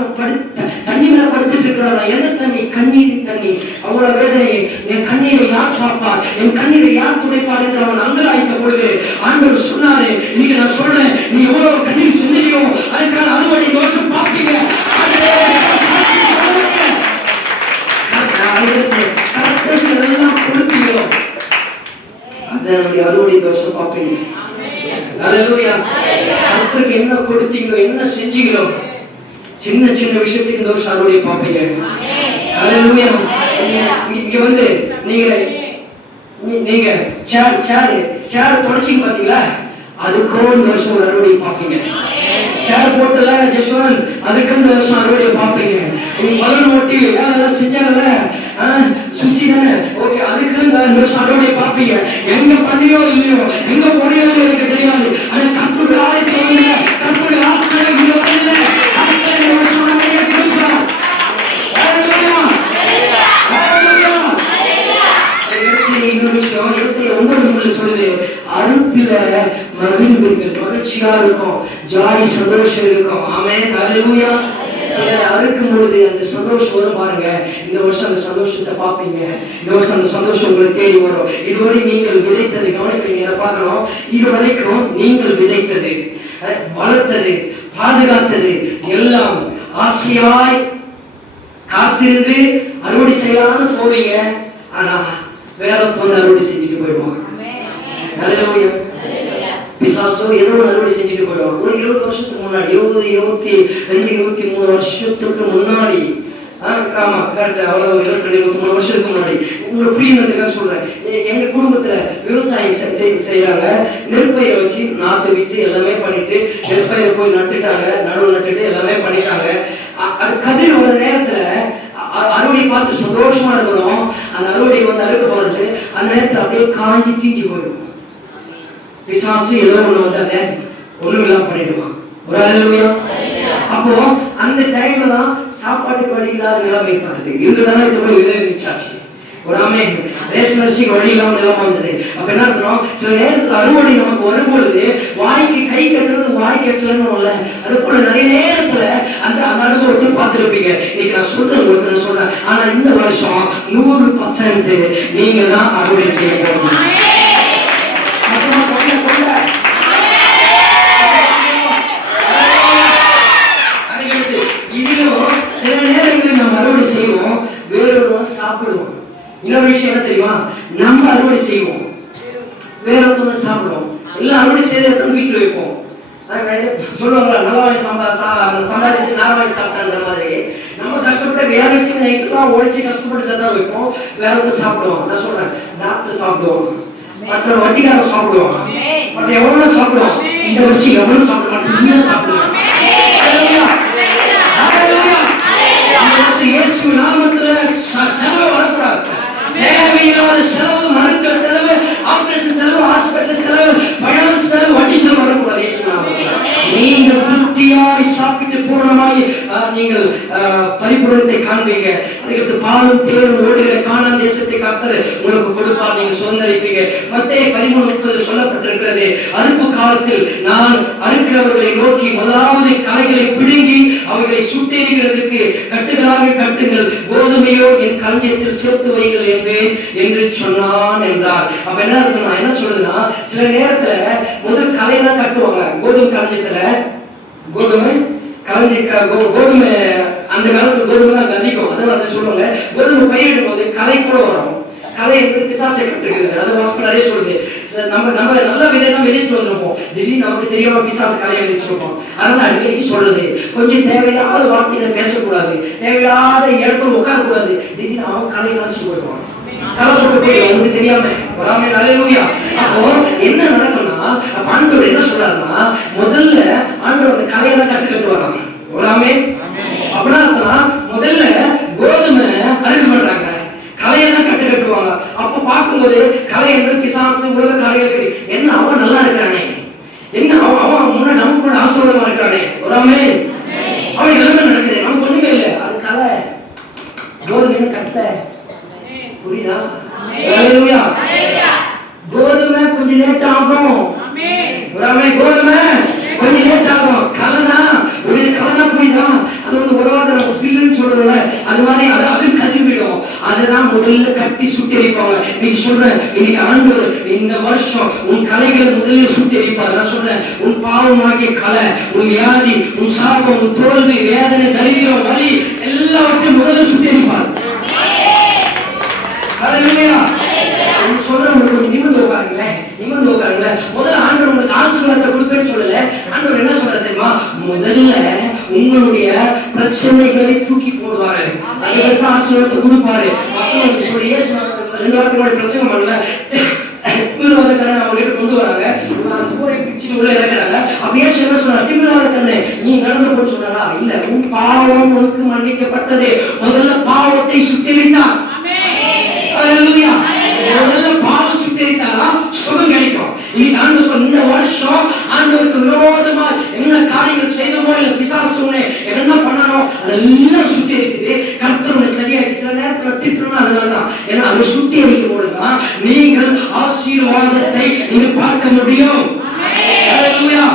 தண்ணி மேல படுத்துட்டு இருக்கிறாரா, எந்த தண்ணி? கண்ணீரின் தண்ணி. அவ்வளவு வேதனை. என் கண்ணீரை யார் பார்ப்பார், என் கண்ணீரை யார் துடைப்பார் என்று அவன் அங்கலாய்த்த பொழுது ஆண்டவர் சொன்னாரு, இன்னைக்கு நான் சொல்றேன், நீ எவ்வளவு கண்ணீர் சிந்தியோ அதுக்கான அறுவடை தோஷம் பார்ப்பீங்க. எல்லாம் கொடுத்தீங்களோ அதனுடைய அறுவடை தோஷம் பார்ப்பீங்க. கர்த்தருக்கு என்ன கொடுத்தீங்களோ, என்ன செஞ்சீங்களோ, சின்ன சின்ன விஷயத்துக்கு தோஷம் அறுவடை பார்ப்பீங்க. இங்க வந்து நீங்க சேர் தொடச்சிங்க பாத்தீங்களா, அதுக்கும் இந்த வருஷம் ஒரு அறுவடை பார்ப்பீங்க. சேர் போட்டுல ஜஸ்வன், அதுக்கு இந்த வருஷம் அறுவடை பார்ப்பீங்க. பலன் ஓட்டி அதெல்லாம் செஞ்சாங்கல்ல, சுசி தானே, ஓகே, அதுக்கு இந்த வருஷம் அறுவடை பார்ப்பீங்க. எங்க பண்ணியோ இல்லையோ, எங்க போறியோ எனக்கு தெரியாது, ஆனா கர்த்தருடைய ஆலயத்தை வந்து கர்த்தருடைய ஆத்மா இங்க வரல, கர்த்தர் இந்த வருஷம் அறுவடையை கொடுக்கிறார். ஹல்லேலூயா, ஹல்லேலூயா. இன்னொரு விஷயம் ஏசாயா 9:3 சொல்லுது, அறுப்பில மகிழ்வீர்கள், மகிழ்ச்சியா இருக்கும், ஜாய் சந்தோஷம் இருக்கும். ஆமென், ஹல்லேலூயா. சிலர் அறுக்கும் பொழுது அந்த சந்தோஷம் வரும் பாருங்க, இந்த வருஷம் அந்த சந்தோஷத்தை பார்ப்பீங்க. இந்த வருஷம் அந்த சந்தோஷம் உங்களுக்கு தேடி வரும். இதுவரை நீங்கள் விதைத்தது கவனிக்கிறீங்க, பார்க்கணும். இதுவரைக்கும் நீங்கள் விதைத்தது, வளர்த்தது, பாதுகாத்தது எல்லாம் ஆசையாய் காத்திருந்து அறுவடை செய்யலாம்னு போவீங்க, ஆனா வேற ஒருத்தவங்க அறுவடை செஞ்சுட்டு போயிடுவாங்க. ஹல்லேலூயா. பிசாசோ ஏதோ ஒரு அறுவடை செஞ்சுட்டு போயிடுவாங்க. ஒரு 20 வருஷத்துக்கு முன்னாடி, 20, 22, 23 வருஷத்துக்கு முன்னாடி, ஆமா கரெக்ட், அவ்வளவு 22, 23 வருஷத்துக்கு முன்னாடி, உங்களுக்கு புரியுறதுக்காக சொல்றேன். எங்க குடும்பத்துல விவசாயம் செய்யறாங்க. நெற்பயிரை வச்சு நாத்து விட்டு எல்லாமே பண்ணிட்டு நெற்பயிரை போய் நட்டுட்டாங்க, நடுவு நட்டுட்டு எல்லாமே பண்ணிட்டாங்க. அது கதிர் ஒரு நேரத்துல அறுவடை பார்த்து சந்தோஷமா இருக்கணும். அந்த அறுவடை வந்து அறுக்க போறது அந்த நேரத்துல அப்படியே காஞ்சி தீஞ்சு போயிடும். பிசாசு ஏதோ ஒண்ணு வந்து அதை ஒண்ணுமில்லாம பண்ணிடுவான். ஒரு ஹல்லேலூயா. அப்போ அந்த டைம்ல தான் சாப்பாட்டுக்கு வழி இல்லாத நிலைமை ஏற்படுது. இருந்துதானே இது போய் விளைவிச்சாச்சு. ஒரு ஆமென். ரேஷன் அரிசிக்கு வழி இல்லாம நிலைமை வந்தது. அப்ப என்ன அர்த்தம்? சில நேரத்துல அறுவடை நமக்கு வரும்பொழுது வாய்க்கு கை கட்டுறது வாய் கட்டலன்னு இல்ல, அது போல நிறைய நேரத்துல அந்த அனுபவத்தை பார்த்திருப்பீங்க. இன்னைக்கு நான் சொல்றேன், உங்களுக்கு நான் சொல்றேன். ஆனா இந்த வருஷம் 100% நீங்க தான் அறுவடை செய்ய போறீங்க. சில நேரங்களில் நம்ம அறுவடை செய்வோம், வேறொருவங்க சாப்பிடுவோம். இன்னொரு விஷயம் என்ன தெரியுமா? நம்ம அறுவடை செய்வோம், வேறொருத்தவங்க சாப்பிடுவோம். எல்லாம் அறுவடை செய்யறத வீட்டில் வைப்போம். சொல்லுவாங்களா, நல்லவாய் சம்பாதிச்சு நாரவாய் சாப்பிட்டான்ற மாதிரி நம்ம கஷ்டப்பட்டு வேற விஷயம் நைட்டுலாம் உழைச்சி கஷ்டப்பட்டு தான் வைப்போம், வேறொருத்தர் சாப்பிடுவோம். நான் சொல்றேன், டாக்டர் சாப்பிடுவோம், மற்ற வட்டிக்காரர் சாப்பிடுவோம், மற்ற எவ்வளவு சாப்பிடுவோம். இந்த வருஷம் எவ்வளவு சாப்பிட மாட்டோம், நீங்க சாப்பிடுவோம். இயேசு நாமத்துல செலவு வரக்கூடாது. தேவையில்லாத செலவு, மருத்துவ செலவு, ஆபரேஷன் செலவு, ஹாஸ்பிட்டல் செலவு, ஃபைனான்ஸ் செலவு, வட்டி செலவு வரக்கூடாது. இயேசு நாமத்துல நீங்கள் திருப்தியாய் சாப்பிட்டு பூரணமாய் நீங்கள் பரிபூரணத்தை காண்பீங்க. அதுக்கு பாலும் தேரும் ஓடுகிற கானான் தேசத்தை கர்த்தர் உங்களுக்கு கொடுப்பார், நீங்க சுதந்தரிப்பீங்க. மத்தேயு 13:30 சொல்லப்பட்டிருக்கிறது, அறுப்பு காலத்தில் நான் அறுக்கிறவர்களை நோக்கி முதலாவது களைகளை பிடுங்கி அவைகளை சுட்டெரிக்கிறதற்கு கட்டுகளாக கட்டுங்கள், கோதுமையோ என் களஞ்சியத்தில் சேர்த்து வைங்கள் என்பேன் என்று சொன்னான் என்றார். அப்ப என்ன அர்த்தம்? என்ன சொல்றதுன்னா, சில நேரத்துல முதல் களையெல்லாம் கட்டுவாங்க. கோதுமை களஞ்சியத்துல கோதுமை கோதுமை அந்த காலத்துல கோதுமை அதிகம். அதனால அதை சொல்லுவாங்க, கோதுமை பயிரிடும் போது களை கூட வரும். கலை என்பது பிசாசை கட்டுகிறது. அது வாசம் நிறைய சொல்லுது. நம்ம நல்ல விதையெல்லாம் விதைச்சு வந்திருப்போம், திடீர்னு நமக்கு தெரியாம பிசாசு கலையை விதைச்சிருப்போம். அதனால அடிக்கடி சொல்றது, கொஞ்சம் தேவையில்லாத வார்த்தைகளை பேசக்கூடாது, தேவையில்லாத இடத்துல உட்காரக்கூடாது. திடீர்னு அவன் கலையை வச்சு போயிடுவான், களை போட்டு போயிடுவான், உங்களுக்கு தெரியாம. வராமே ஹல்லேலூயா. அப்போ என்ன நடக்கும்னா, அப்ப ஆண்டவர் என்ன சொல்றாருன்னா, முதல்ல ஆண்டவர் அந்த கலையெல்லாம் கட்டுக்கட்டு வரான். வராமே அப்படின்னா முதல்ல கோதுமை அறுக்க பண்றாங்க, கலையெல்லாம் கட்டு கட்டுவாங்க. அப்ப பார்க்கும்போது கலை என்பது பிசாசு, உலக காரியங்கள். என்ன அவன் நல்லா இருக்கிறானே, என்ன அவன் முன்னாடி நமக்கு கூட ஆசீர்வாதமா இருக்கிறானே. வராமே அவன் எல்லாமே நடக்குது, நமக்கு ஒண்ணுமே இல்லை. அது கலை, கோதுமை கட்ட. புரியுதா? ஹல்லேலூயா. கோதுமை கொஞ்சம் லேட் ஆகும். கோதுமை கொஞ்சம் லேட் ஆகும். கலனா ஒரு கலனா புரியுதா? அது வந்து உறவாத நம்ம பில்லுன்னு சொல்றோம்ல, அது மாதிரி அது கதிர்விடும். அதெல்லாம் முதல்ல கட்டி சுட்டெரிப்பாங்க. நீங்க சொல்றேன், இன்னைக்கு ஆண்டவர் இந்த வருஷம் உன் கலைகளை முதல்ல சுட்டெரிப்பார். நான் சொல்றேன், உன் பாவமாகிய கலை, உன் வியாதி, உன் சாபம், உன் தோல்வி, வேதனை, தரித்திரம், வலி எல்லாவற்றையும் முதல்ல சுட்டெரிப்பார். ஹல்லேலூயா. சொல்றவங்களுக்கு நிமிர்ந்து உட்காருங்களேன், நிமிர்ந்து உட்காருங்களேன். முதல்ல ஆண்டவர் உங்களுக்கு ஆசீர்வாதத்தை கொடுப்பேன்னு சொல்லல. ஆண்டவர் என்ன சொல்ற தெரியுமா? முதல்ல உங்களுடைய பிரச்சனைகளை தூக்கி போடுவாரு, அதுக்கு ஆசீர்வாதத்தை கொடுப்பாரு. வசனம் சொல்லி 2 வாரத்துக்கு முன்னாடி பிரசங்கம் பண்ணல, திமிர்வாதக்காரன் அவர்கிட்ட கொண்டு வராங்க, அந்த கூரை பிடிச்சிட்டு உள்ள இறக்குறாங்க. அப்படியே என்ன சொன்னார்? திமிர்வாதக்காரனே நீ நடந்து போன்னு சொன்னாரா? இல்ல, உன் பாவம் உனக்கு மன்னிக்கப்பட்டது. முதல்ல பாவத்தை சுட்டெரித்தார். ஹல்லேலூயா. முதல்ல பாவம் சுட்டெரித்தாரா சுகம் கிடைக்கும். இன்னைக்கு ஆண்டவர் சொன்ன, இந்த வருஷம் ஆண்டவருக்கு விரோதமா என்ன காரியங்கள் செய்தமோ, இல்ல பிசாசு என்ன பண்ணானோ அதெல்லாம் சுட்டெரிக்குது. கர்த்தர் சரியாக்கி சில நேரத்துல திட்டணும். அதனாலதான், ஏன்னா அதை சுட்டெரிக்கும் பொழுதுதான் நீங்கள் ஆசீர்வாதத்தை நீங்க பார்க்க முடியும். ஹல்லேலூயா.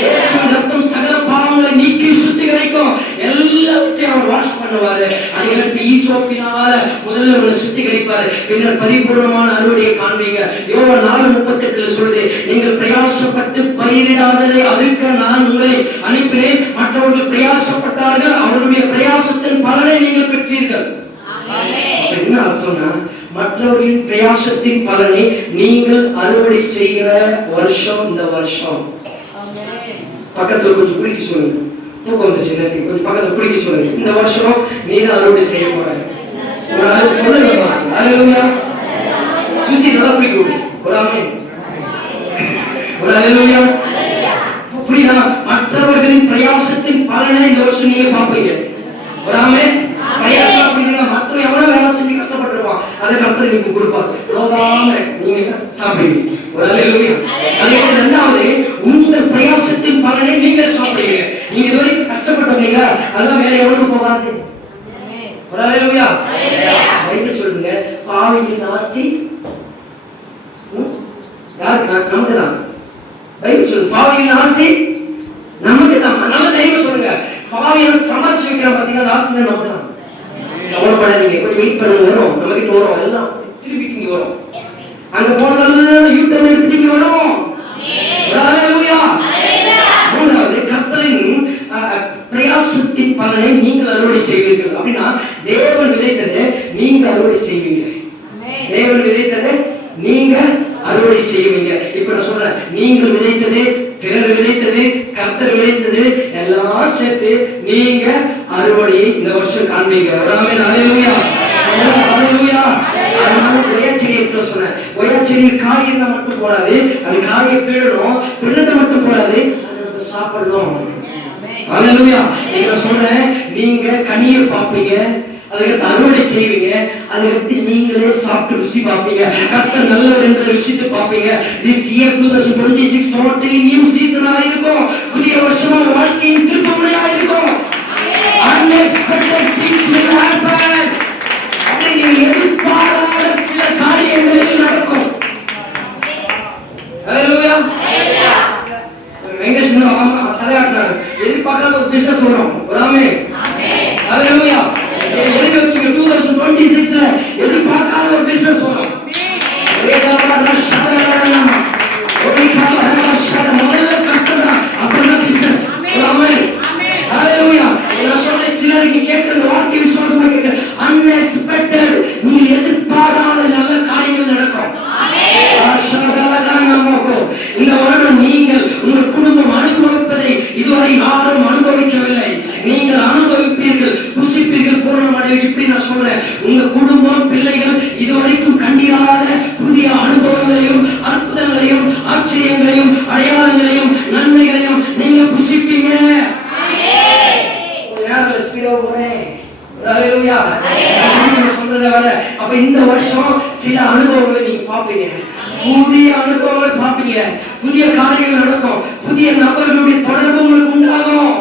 இயேசுவின் ரத்தம் சகல பாவங்களை நீக்கி சுத்திகரிக்கும். எல்லாவற்றையும் அவர் வாஷ் பண்ணுவாரு. அதை எடுத்து ஈசோப்பினால முதல்ல உங்களை சுத்திகரிப்பார், பின்னர் பரிபூர்ணமான அறுவடையை காண்பீங்க. யோவான் 4:38 சொல்லுது, நீங்கள் பிரயாசப்பட்டு பயிரிடாததை அறுக்க நான் உங்களை அனுப்பினேன். மற்றவர்கள் பிரயாசப்பட்டார்கள், அவருடைய பிரயாசத்தின் பலனை நீங்கள் பெற்றீர்கள். என்ன அர்த்தம்னா, மற்றவர்களின் பிரயாசத்தின் பலனை நீங்கள் அறுவடை செய்கிற வருஷம் இந்த வருஷம். பக்கத்துல கொஞ்சம் குறுக்கி சொல்லுங்க, தூக்கம் வந்துச்சு நேரத்துக்கு, கொஞ்சம் பக்கத்துல குறுக்கி சொல்லுங்க. இந்த வருஷம் நீங்க அறுவடை செய்ய போற சொல்லுங்கம்மா. அல்லேலூயா. சுசி நல்லா குடிக்கும் ஒரு ஆமென், ஒரு அல்லேலூயா. புரியுதா? மற்றவர்களின் பிரயாசத்தின் பலனை இந்த வருஷம் நீங்க பாப்பீங்க. ஒரு ஆமென். பிரயாசம் அப்படின்னா மற்ற எவ்வளவு வேலை செஞ்சு கஷ்டப்பட்டிருப்பான், அதை கர்த்தர் நீங்க கொடுப்பார். நோகாம நீங்க சாப்பிடுவீங்க. ஒரு அல்லேலூயா. அதே போல இரண்டாவது, உங்கள் பிரயாசத்தின் பலனை நீங்க சாப்பிடுவீங்க. நீங்க இதுவரைக்கும் கஷ்டப்பட்டவங்க அதெல்லாம் வேற எவ்வளவு போகாது. ஒரு அல்லேலூயா. பைபிள் சொல்லுங்க, பாவியின் ஆஸ்தி யாருக்கு? நமக்கு தான். பைபிள் சொல்லுங்க, பாவியின் ஆஸ்தி நமக்கு தான். நல்ல தெய்வம் சொல்லுங்க, பாவியை சமாளிச்சு வைக்கிற பாத்தீங்கன்னா ஆஸ்தி நமக்கு தான். கவலைப்படாதீங்க, கொஞ்சம் வெயிட் பண்ணுங்க, வரும் நம்ம கிட்ட வரும், எல்லாம் திருப்பிட்டு வரும். அங்க போனதால யூட்டர்ன் எடுத்துட்டு வரும். மூணாவது, கர்த்தரின் பிரயாசத்தின் பலனை நீங்கள் அறுவடை செய்வீர்கள். அப்படின்னா தேவன் விதைத்ததை நீங்க அறுவடை செய்வீங்க. தேவன் விதைத்ததை நீங்க அறுவடை செய்வீங்க. இப்ப நான் சொல்றேன், நீங்கள் விதைத்தது, பிறர் விதைத்தது, கர்த்தர் விதைத்தது எல்லாம் சேர்த்து நீங்க அறுவடையை இந்த வருஷம் காண்பீங்க. ஆமென். அல்லேலூயா. அல்லேலூயா. அதனால ஒயச்செடியை சொன்னேன், ஒயச்செடியில் காய் இருந்தா மட்டும் போடாது, அது காயை பிழணும், பிழத்தை மட்டும் போடாது, அதை நம்ம சாப்பிடணும். அல்லேலூயா. நீங்க சொல்றேன், நீங்க கனியை பார்ப்பீங்க, அதுக்கு அறுவடை செய்வீங்க, அதுக்கு நீங்களே சாப்பிட்டு ருசி பார்ப்பீங்க. கர்த்தர் நல்லவர் என்று ருசித்து பார்ப்பீங்க. This year 2026 totally new season ஆ இருக்கும். புதிய வருஷமா வாழ்க்கையின் திருப்பமுனையா இருக்கும். Unexpected things will happen. அப்படி நீங்க எதிர்பாராத சில காரியங்கள் நடக்கும். அல்லேலூயா. வெங்கடேசன் தலையாட்டினார், எதிர்பார்க்காத ஒரு பிசினஸ் வரும். ஒரு ஆமென். அல்லேலூயா. எழுதி வச்சுங்க, 2026ல எதிர்பார்க்காத ஒரு பிசினஸ் வரும். சிலருக்கு கேட்கிற வார்த்தை விசுவாசமா கேட்க, அன்எக்ஸ்பெக்டட், நீ எதிர்பாராத நல்ல காரியங்கள் நடக்கும். இந்த வருடம் நீங்கள் உங்கள் குடும்பம் அனுபவிப்பதை இதுவரை யாரும் அனுபவிக்கவில்லை. நீங்கள் அனுபவிப்பீர்கள், புசிப்பீர்கள், பூரணம் அடைவீர்கள். இப்படி நான் சொல்றேன், உங்க குடும்பம், பிள்ளைகள் இதுவரைக்கும் கண்டிராத புதிய அனுபவங்களையும் அற்புதங்களையும் ஆச்சரியங்களையும் அடையாளங்களையும் நன்மைகளையும் நீங்க புசிப்பீங்க. அப்ப இந்த வருஷம் சில அனுபவங்களை நீங்க பாப்பீங்க, புதிய அனுபவங்கள் பாப்பீங்க, புதிய காரியங்கள் நடக்கும், புதிய நபர்களுடைய தொடர்பு உங்களுக்கு உண்டாகும்.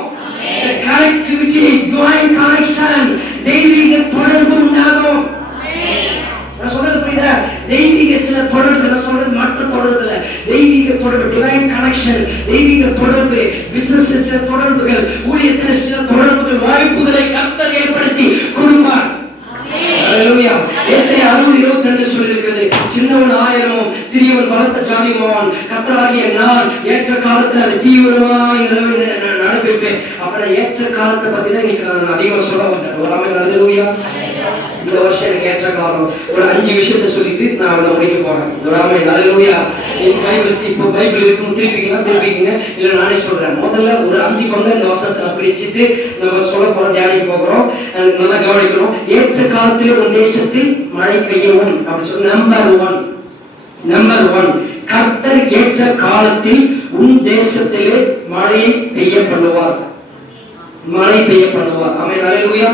கனெக்டிவிட்டி, டிவைன் கனெக்ஷன், தெய்வீக தொடர்பு உண்டாகும். நான் சொல்றது புரியுதா? தெய்வீக சில தொடர்பு, நான் சொல்றது மற்ற தொடர்பு இல்ல, தெய்வீக தொடர்பு, டிவைன் கனெக்ஷன், தெய்வீக தொடர்பு, பிசினஸ் சில தொடர்புகள், ஊழியத்தில் சில தொடர்புகள், வாய்ப்புகளை கர்த்தர் ஏற்படுத்தி கொடுப்பார். அல்லேலூயா. ஏசாயா 60:22 சொல்லியிருக்கிறது, சின்னவன் 1000 சிறியவன் பலத்த ஜாதியுமாவான், கர்த்தராகிய நான் ஏற்ற காலத்துல அது தீவிரமாய் நடப்பிப்பேன். அப்ப நான் ஏற்ற காலத்தை பத்தி தான் இன்னைக்கு நான் அதிகமா சொல்ல வந்தேன். ஒரு ஆமென். அல்லேலூயா. இந்த வருஷம் எனக்கு ஏற்ற காலம். ஒரு 5 விஷயத்தை சொல்லிட்டு நான் அதை முடிக்க போறேன். ஒரு ஆமென். அல்லேலூயா. இப்போ பைபிள் இருக்கும், திருப்பிக்கங்க, இல்ல நானே சொல்றேன். முதல்ல ஒரு 5 பங்கு இந்த வருஷத்தை நான் பிரிச்சுட்டு நம்ம சொல்ல போறோம், தியானிக்க போகிறோம். நல்லா கவனிக்கணும். ஏற்ற காலத்தில் உன் தேசத்தில் மழை பெய்யவும் அப்படி சொல்லி நம்பர் 1 கர்த்தர் ஏற்ற காலத்தில் உன் தேசத்திலே மழையை பெய்ய பண்ணுவார். ஆமென். அல்லேலூயா.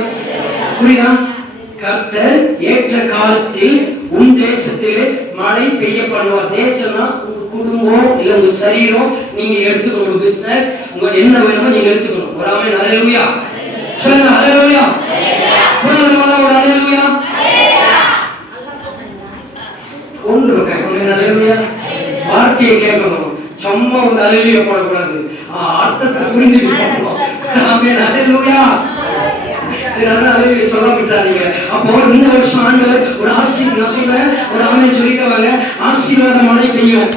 புரியுதா? கர்த்தர் ஏற்ற காலத்தில் உன் தேசத்திலே மழை பெய்ய பண்ணுவார். தேசம்னா உங்க குடும்பம் இல்ல உங்க சரீரம், நீங்க எடுத்துக்கணும். உங்க பிசினஸ், உங்க என்ன வேணுமோ நீங்க எடுத்துக்கணும். ஒரு ஆமென். அல்லேலூயா. சொல்லுங்க அல்லேலூயா. சொல்லுங்க ஒரு அல்லேலூயா. அல்லேலூயா. வார்த்தையை கேட்கணும், சும்மா ஒரு அல்லேலூயா போடக்கூடாது, அர்த்தத்தை புரிஞ்சுட்டு போகணும். ஆமென். அல்லேலூயா. சரி அலையில சொல்லாம விட்டுறாதீங்க. அப்போ இந்த வருஷம் ஆண்டவர் ஒரு நான் சொல்றேன், ஒரு ஆமென் சொல்லிக்கவாங்க. ஆசீர்வாத மழை பெய்யும்.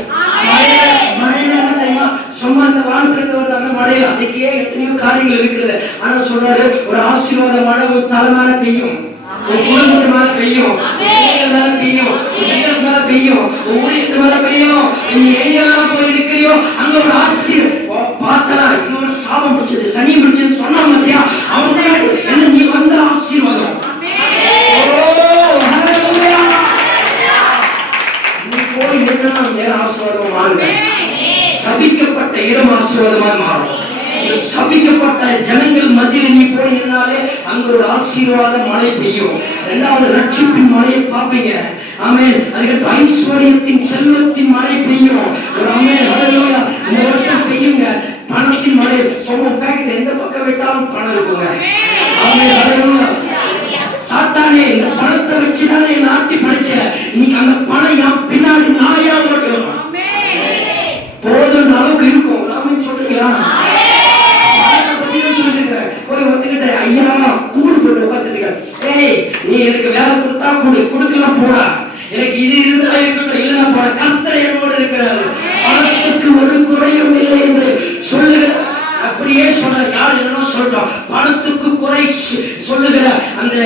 மழையில என்ன தெரியுமா, சும்மா இந்த வானத்திலிருந்து வருது அந்த மழையில அதுக்கே எத்தனையோ காரியங்கள் இருக்கிறது. ஆனா சொல்றாரு ஒரு ஆசீர்வாத மழை ஒரு தலைமையில பெய்யும், ஒரு குடும்பத்து மேல பெய்யும், மேல பெய்யும், பிசினஸ் மேல பெய்யும், ஊழியத்து மேல பெய்யும். நீ எங்கெல்லாம் போய் இருக்கிறியோ அங்க ஒரு பார்த்தா இன்னொரு சாபம் பிடிச்சது, சனி பிடிச்சது சொன்னா மத்தியா அவங்க என்ன நீ வந்த ஆசீர்வாதம். நீ போய் என்ன ஆசீர்வாதம் மாறுங்க. சபிக்கப்பட்ட இடம் ஆசீர்வாதமாக மாறும். சபிக்கப்பட்ட ஜனங்கள் மத்தியில் நீ போய் நின்னாலே அங்க ஒரு ஆசீர்வாத மழை பெய்யும். இரண்டாவது ரட்சிப்பின் மழையை பார்ப்பீங்க. ஆமென். அதுக்கு ஐஸ்வர்யத்தின் செல்வத்தின் மழை பெய்யும். ஒரு ஆமென் ஹல்லேலூயா. இந்த வருஷம் பெய்யுங்க. பணத்தின் மழை சொன்ன பேக்கெட் எந்த பக்கம் விட்டாலும் பணம் இருக்குங்க. ஆமென் ஹல்லேலூயா. சாத்தானே இந்த பணத்தை வச்சுதானே என்ன ஆட்டி படிச்ச, இன்னைக்கு அந்த பணம் என் பின்னாடி நாயா ஓடும். போதும் அளவுக்கு இருக்கும். ஆமென் சொல்றீங்களா? போய் வந்துகிட்ட ஐயா கூடு போட்டு உட்காந்துருக்க. ஏய் நீ எனக்கு வேலை கொடுத்தா கொடுக்கலாம் போடா, எனக்கு இது இருந்தா இருக்கட்டும், இல்லைன்னா போட. கர்த்தர் என்னோட இருக்கிறாரு, பணத்துக்கு ஒரு குறையும் இல்லை என்று சொல்லுகிற அப்படியே சொல்ற. யார் என்ன சொல்றோம், பணத்துக்கு குறை சொல்லுகிற அந்த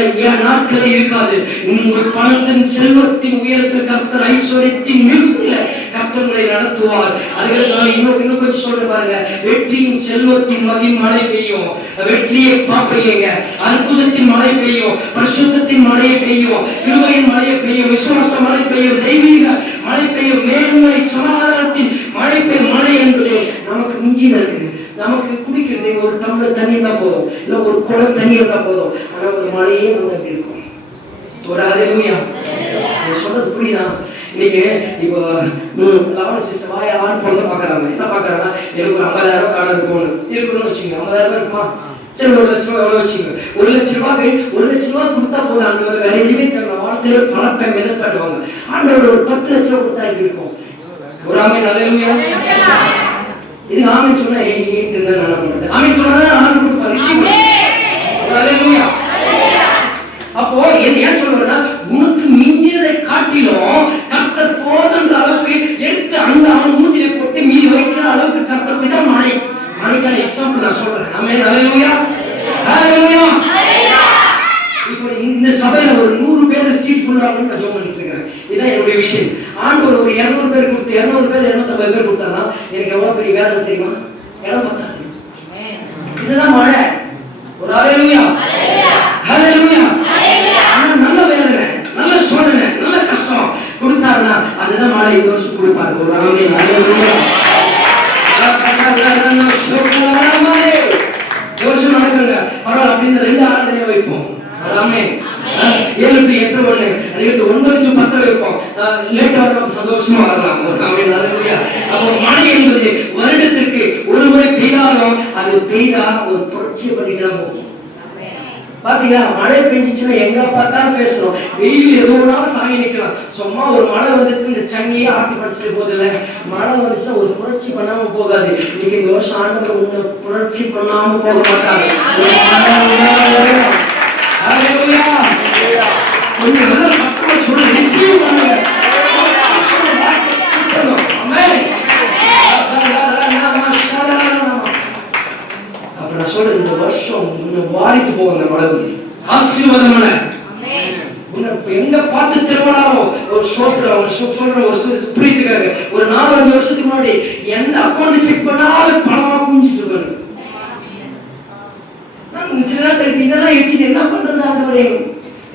நாட்களே இருக்காது. உங்கள் பணத்தின் செல்வத்தின் உயரத்தில் கர்த்தர் ஐஸ்வர்யத்தின் மிகுதியில கர்த்தர்களை நடத்துவார். அதுக்கு நான் இன்னும் கொஞ்சம் சொல்ற பாருங்க. வெற்றியின் செல்வத்தின் மழை பெய்யும். வெற்றியை பார்ப்பீங்க. அற்புதத்தின் மழை பெய்யும், பரிசுத்தத்தின் மழையை பெய்யும், கிருபையின் மழையை பெய்யும், விசுவாச மழை பெய்யும், தெய்வீக மழை பெய்யும், மேன்மை சமாதானத்தின் மழை பெய்யும். மழை என்பது நமக்கு மிஞ்சின இருக்குது. நமக்கு குடிக்கிறது ஒரு டம்ளர் தண்ணி இருந்தா போதும், இல்ல ஒரு குடம் தண்ணி இருந்தா போதும். ஆனா ஒரு மழையே வந்து அப்படி இருக்கும். ஒரு ஹல்லேலூயா. சொல்றது புரியுதா? இன்னைக்கு இப்போ லவன சிஸ்டர் வாயான்னு பொண்ணு பாக்குறாங்க. என்ன பாக்குறாங்க, எனக்கு ஒரு 50,000 கார்டு இருக்கணும்னு வச்சுக்கோங்க. 50,000 இருக்குமா? சரி 1 லட்ச ரூபாய் எவ்வளவு வச்சுக்கோங்க. 1 லட்ச ரூபாய் கொடுத்தா போதும். ஆண்டவர் வேற எதுவுமே தேவை. வாரத்திலே பணப்பை மெதல் பண்ணுவாங்க. ஆண்டவர் ஒரு 10 லட்ச ரூபாய் கொடுத்தா இப்படி இருக்கும். ஒரு ஆமென் ஹல்லேலூயா. இது ஆமென் சொன்னா ஏன் இருந்தா என்ன பண்றது? ஆமென் சொன்னா ஆண்டவர் கொடுப்பார். ரிசீவ் ஹல்லேலூயா. அப்போ ஏன் சொல்றேன்னா, உனக்கு மிஞ்சினதை காட்டிலும் கர்த்தர் போதுன்ற அளவுக்கு எடுத்து அங்க அவன் மூஞ்சில போட்டு மீதி வைக்கிற அளவுக்கு கர்த்தர் போய் தான் மழைக்கான எக்ஸாம்பிள் நான் சொல்றேன். ஆமென் ஹல்லேலூயா. ஹல்லேலூயா. இப்போ இந்த சபையில ஒரு 100 பேர் சீட் ஃபுல் ஆகணும்னு நான் ஜெபம் பண்ணிட்டு இருக்கேன். இதான் என்னுடைய விஷயம். ஆண்டவர் ஒரு 200 பேர் கொடுத்து 200 பேர் 250 பேர் கொடுத்தானா எனக்கு எவ்வளவு பெரிய வேலை தெரியுமா? இடம் பத்தாது. இதுதான் மழை. ஒரு ஹல்லேலூயா. ஹல்லேலூயா. ஆனா நல்ல வேதனை, நல்ல சோதனை, நல்ல கஷ்டம் கொடுத்தாருன்னா அதுதான் மழை. இந்த வருஷம் கொடுப்பாரு. ஒரு ஆமென் ஹல்லேலூயா. வருஷம் நடக்குங்க பரவாயில்ல அப்படின்னு 2 ஆராதனையை வைப்போம். ஆமென். 7 to 8 1 அதுக்கு 9 to 10 வைப்போம். லேட்டா வரலாம், சந்தோஷமா வரலாம். ஆமென் ஹல்லேலூயா. அப்போ மழை என்பது வருடத்திற்கு ஒரு முறை பெய்தாலும் அது பெய்தா ஒரு புரட்சி பண்ணிட்டு தான் போகும். பாத்தீங்களா? மழை பெஞ்சிச்சுன்னா எங்க பார்த்தாலும் பேசணும். வெயில் எதுவும் தாங்கி நிற்கலாம். சும்மா ஒரு மழை வந்துட்டு இந்த சங்கியே ஆட்டி படிச்சுட்டு போகுது இல்ல. மழை வந்துச்சுன்னா ஒரு புரட்சி பண்ணாம போகாது. இன்னைக்கு இந்த வருஷம் ஆண்டவர் உன்னை புரட்சி பண்ணாம போக மாட்டாங்க. கொஞ்சம் நல்ல சத்தமா சொல்லி ரிசீவ் பண்ணுங்க. அப்ப நான் சொல்றேன், இந்த வருஷம் உன்னை வாரிட்டு போக அந்த மழை ஆசீர்வாதமான எங்க பார்த்து திருமணம் ஒரு சோத்திரம் ஒரு ஸ்பிரிட்டுக்காக ஒரு 4-5 வருஷத்துக்கு முன்னாடி எந்த அக்கௌண்ட் செக் பண்ணாலும் பணமா குஞ்சிட்டு இருக்காங்க. சில நேரத்துக்கு இதெல்லாம் வச்சு என்ன பண்றது ஆண்டவரே,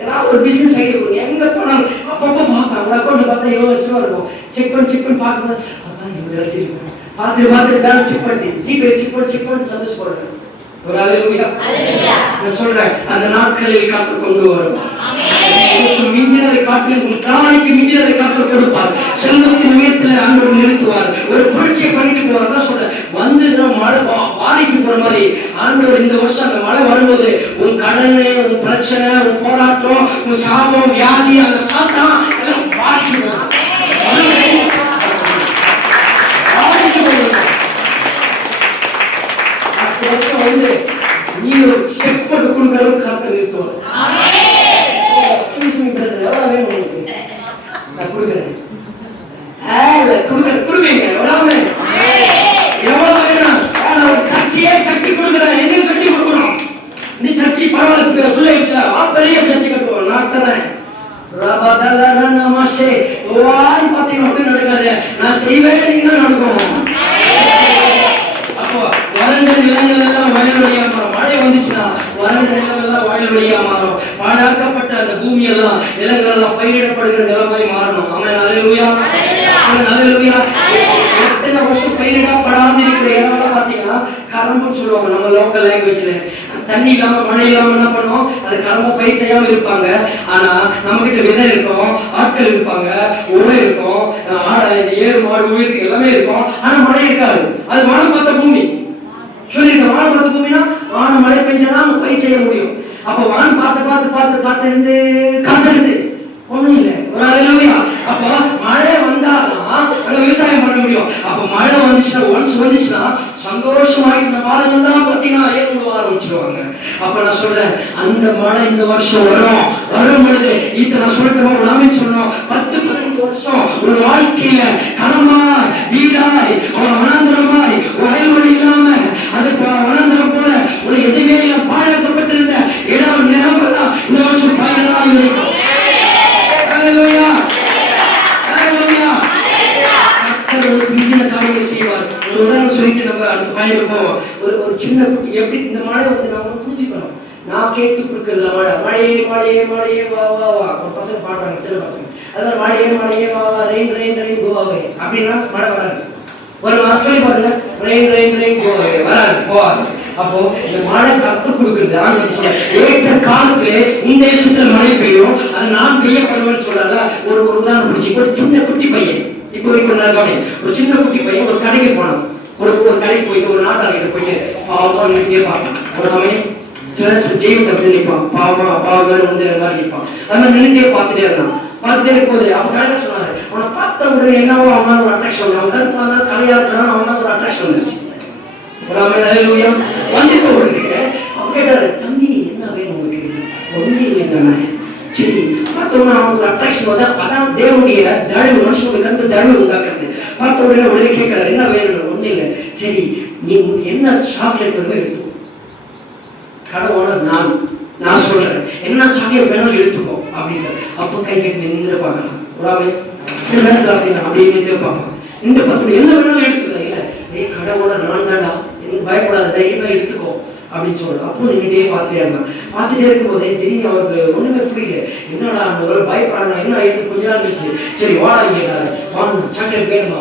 ஏதாவது ஒரு பிசினஸ் ஐடியா கொடுங்க. எங்க பணம் அப்பப்போ பார்ப்பாங்க. அக்கௌண்ட் பார்த்தா 7 லட்ச ரூபா இருக்கும். செக் பண்ணி பார்க்கும்போது அதான் 7 லட்சம் இருக்கும். பார்த்துட்டு பேலன்ஸ் செக் பண்ணி ஜிபே செக் பண்ணி சந்தோஷப்படுறேன். ஒரு ஹல்லேலூயா. நான் சொல்றேன், அந்த நாட்களில் கர்த்தர் கொண்டு வருவார். மிஞ்சினதை காட்டிலும் நாளைக்கு மிஞ்சினதை கர்த்தர் கொடுப்பார். செல்வத்தின் உயரத்தில் ஆண்டவர் நிறுத்துவார். ஒரு புரட்சியை பண்ணிட்டு போறதான் சொல்றேன். வந்து மழை வாரிட்டு போற மாதிரி ஆண்டவர் இந்த வருஷம் அந்த மழை வரும்போது உன் கடன், உன் பிரச்சனை, உன் போராட்டம், உன் சாபம், வியாதி, அந்த சாத்தான் எல்லாம் வாரிட்டு போகும். வந்து நீ ஒரு செக் போட்டு கொடுக்குற அளவுக்கு கர்த்தர் நிறுத்துவார். நடக்காது, நான் செய்வேன் நடக்கும். அப்போ வறண்ட நிலங்கள் எல்லாம் வயல்வெளியா மாறும். மழை வந்துச்சுன்னா வறண்ட நிலங்கள் எல்லாம் வயல்வெளியா மாறும். பாழாக்கப்பட்ட அந்த பூமி எல்லாம் நிலங்கள் எல்லாம் பயிரிடப்படுகிற நிலமாய் மாறணும். ஆமென், அல்லேலூயா, அல்லேலூயா. எத்தனை வருஷம் பயிரிடப்படாது இருக்கிற இடம்லாம் பாத்தீங்கன்னா கரம்புன்னு சொல்லுவாங்க நம்ம லோக்கல் லாங்குவேஜ்ல. தண்ணி இல்லாம மழை இல்லாம என்ன பண்ணுவோம், அது கரம்ப பயிர் செய்யாம இருப்பாங்க. ஆனா நம்ம கிட்ட விதை இருக்கும், ஆட்கள் இருப்பாங்க, உழை இருக்கும், ஏறு மாடு உயிர் எல்லாமே இருக்கும். ஆனா மழை இருக்காது. அது வானம் பார்த்த பூமி சொல்லிருக்க. வானம் பார்த்த பூமினா வானம் மழை பெஞ்சாதான் பயிர் செய்ய முடியும். அப்ப வானம் பார்த்து பார்த்து பார்த்து காத்திருந்து ஒண்ணும் இல்லை. அல்லேலூயா. அப்ப மழை வந்தாதான் அங்க விவசாயம் பண்ண முடியும். அப்ப மழை வந்துச்சுன்னா சந்தோஷமாயிட்டு பாருங்க பாத்தீங்கன்னா ஏன் ஆரம்பிச்சிருவாங்க. அப்ப நான் சொல்றேன், அந்த மழை இந்த வருஷம் வரும் பொழுது நான் சொல்லிட்டு நாமே சொன்னோம், 10-12 வருஷம் ஒரு வாழ்க்கையில கனமாய் வீடாய் வனாந்தரமாய் வயல்வெளி இல்லாம அது வனாந்தரம் போல ஒரு எதுவுமே பாழாக்கப்பட்டிருந்த இடம் நிரம்பலாம் இந்த வருஷம் பயனாக இருக்கும். ஒரு சின்ன குட்டி எப்படி இந்த மழை வந்து நம்ம புரிஞ்சுக்கணும். நான் கேட்டு கொடுக்கறதுல மழையே மழையே மழையே வா வா வா. ஒரு பசங்க பாடுறாங்க, சின்ன பசங்க. அதனால மழையே மழையே வா வா, ரெயின் ரெயின் ரெயின் கோ அவே அப்படின்னா மழை வராது. ஒரு சொல்லி பாருங்க, ரெயின் ரெயின் ரெயின் கோ அவே வராது, போவாது. அப்போ இந்த மழை கற்றுக் கொடுக்குறது ஆண்டு சொல்ல ஏற்ற காலத்திலே இந்த தேசத்துல மழை பெய்யும், அதை நான் பெய்ய பண்ணுவேன்னு சொல்றாங்க. ஒரு உதாரணம் பிடிச்சி ஒரு சின்ன குட்டி பையன் இப்போ ஒரு சின்ன குட்டி பையன் ஒரு கடைக்கு போனான். ஒரு கடைக்கு போயிட்டு ஒரு நாட்டார்கிட்ட போயிட்டு பாவமா நிறுத்தியே பார்ப்பான். ஒரு சமயம் சில ஜெயிவத்தை அப்படி நிற்பான், பாவமா வந்து நிற்பான். அதனால நிறுத்தியே பார்த்துட்டே இருந்தான். பார்த்துட்டே இருக்கும்போது அப்ப கடைக்கு சொன்னாரு, அவனை பார்த்த உடனே என்னவோ அவனால ஒரு அட்ராக்ஷன், அவன் கருப்பான கலையா இருக்கிறான், அவனால ஒரு அட்ராக்ஷன் வந்துருச்சு. வந்துட்டு அவன் கேட்டாரு, தம்பி என்ன வேணும் உங்களுக்கு? ஒண்ணு இல்லைங்க. சரி பார்த்தோம்னா அவனுக்கு அட்ராக்ஷன் வந்து அதான் தேவனுடைய தழவு, மனுஷனுடைய கண்டு தழவு உண்டாக்குறது. பார்த்த உடனே கேட்கிறாரு, என்ன வேணும்? ஒண்ணு இல்லை. சரி நீ உங்களுக்கு என்ன சாக்லேட் வேணுமோ எடுத்துக்கோ. கடை ஓனர் நான் சொல்றேன், என்ன சாக்லேட் வேணாலும் எடுத்துக்கோ அப்படின்னு. அப்ப கை கட்டி நின்று பார்க்கலாம். அப்படியே நின்று பார்ப்பான். இந்த பத்து என்ன வேணாலும் எடுத்துக்கலாம். இல்ல கடை ஓனர் நான் தாடா, பயப்படாத, தைரியமா எடுத்துக்கோ அப்படின்னு சொல்றான். அப்போ நின்றுட்டே பார்த்துட்டே இருந்தான். பார்த்துட்டே இருக்கும்போதே திடீர்னு அவருக்கு ஒண்ணுமே புரியல. என்னடா ஒரு பயப்படாங்க, என்ன ஆயிடுச்சு? கொஞ்ச நாள் கழிச்சு சரி வாடா கேட்டாரு, வாங்க சாக்லேட் வேணுமா?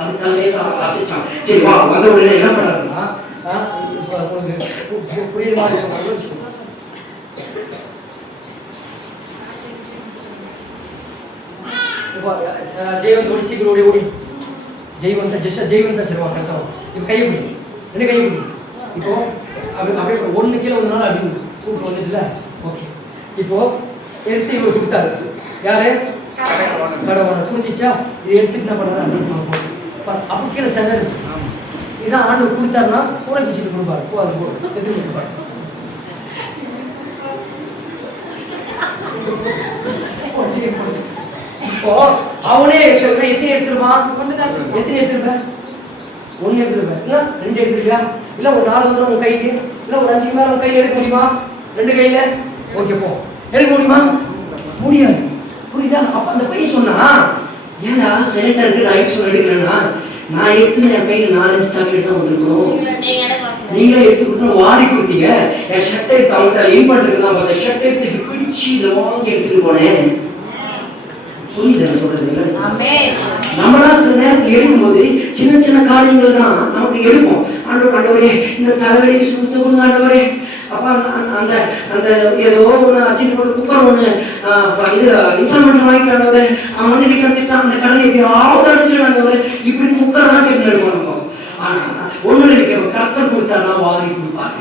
அது தலையே அசைச்சான். சரி வா. வந்த உடனே என்ன பண்ணாருன்னா புரியுற மாதிரி ஜெயவந்த் சீக்கிரம் ஓடி ஓடி ஜெயவந்த சரிவா கரெக்டா. இப்போ கையை பிடி, என்ன கையை பிடி. இப்போ அப்படியே ஒன்று கீழே வந்தனால அப்படி கூப்பிட்டு வந்துட்டுல. ஓகே, இப்போ எடுத்து இவ்வளோ கொடுத்தாரு. யாரு? கடவுள். புரிஞ்சிச்சா? இது எடுத்துட்டு என்ன பண்ணுறாரு அப்படின்னு அப்போ கீழே சென்னர். இதான் ஆண்டு கொடுத்தாருன்னா கூட பிச்சுட்டு கொடுப்பாரு. போ அது போ எதிர்த்து கொடுப்பாரு. இப்போ அவனே எத்தனை எடுத்துருப்பான்? எத்தனை எடுத்துருப்பேன்? ஒன்று எடுத்துருப்பேன், இல்லை 2 எடுத்துருக்கியா? இல்லை ஒரு 4 வந்துடும் உன் கைக்கு, இல்லை ஒரு 5 மேலே உன் கையில் எடுக்க முடியுமா? 2 கையில் ஓகே போ. எடுக்க முடியுமா? முடியாது. புரியுதா? அப்போ அந்த பையன் சொன்னா, ஏன்னா சென்டருக்கு ரைட் சொல்ல எடுக்கிறேன்னா நான் எடுத்து என் கையில் 4-5 சாக்லேட் தான் வந்துருக்கணும். நீங்களே எடுத்து கொடுத்தா வாரி கொடுத்தீங்க. என் ஷர்ட்டை எடுத்து அவங்கள்ட்ட இன்பார்ட் தான் பார்த்தேன். ஷர்ட்டை எடுத்துட்டு பிடிச்சி இதை வாங்கி எடுத்துட்டு போனேன். புரியுது சொல்றது? நம்மளா சில நேரத்தில் எடுக்கும்போது சின்ன சின்ன காரியங்கள் தான் நமக்கு எடுப்போம். ஆண்டவரே இந்த தலைவலிக்கு சுத்த கொடுங்க ஆண்டவரே. அப்ப அந்த அந்த ஏதோ ஒன்று அச்சிட்டு போட்டு குக்கர் ஒன்று இது இன்ஸ்டால்மெண்ட் வாங்கிட்டு ஆண்டவரே, அவன் வந்து வீட்டில் திட்டான், அந்த கடலை எப்படியாவது அடிச்சிருவாங்க. இப்படி குக்கர்லாம் கேட்டு இருப்போம் நம்ம. ஆனா ஒண்ணு நினைக்க கர்த்தர் கொடுத்தாருன்னா வாரி கொடுப்பாரு.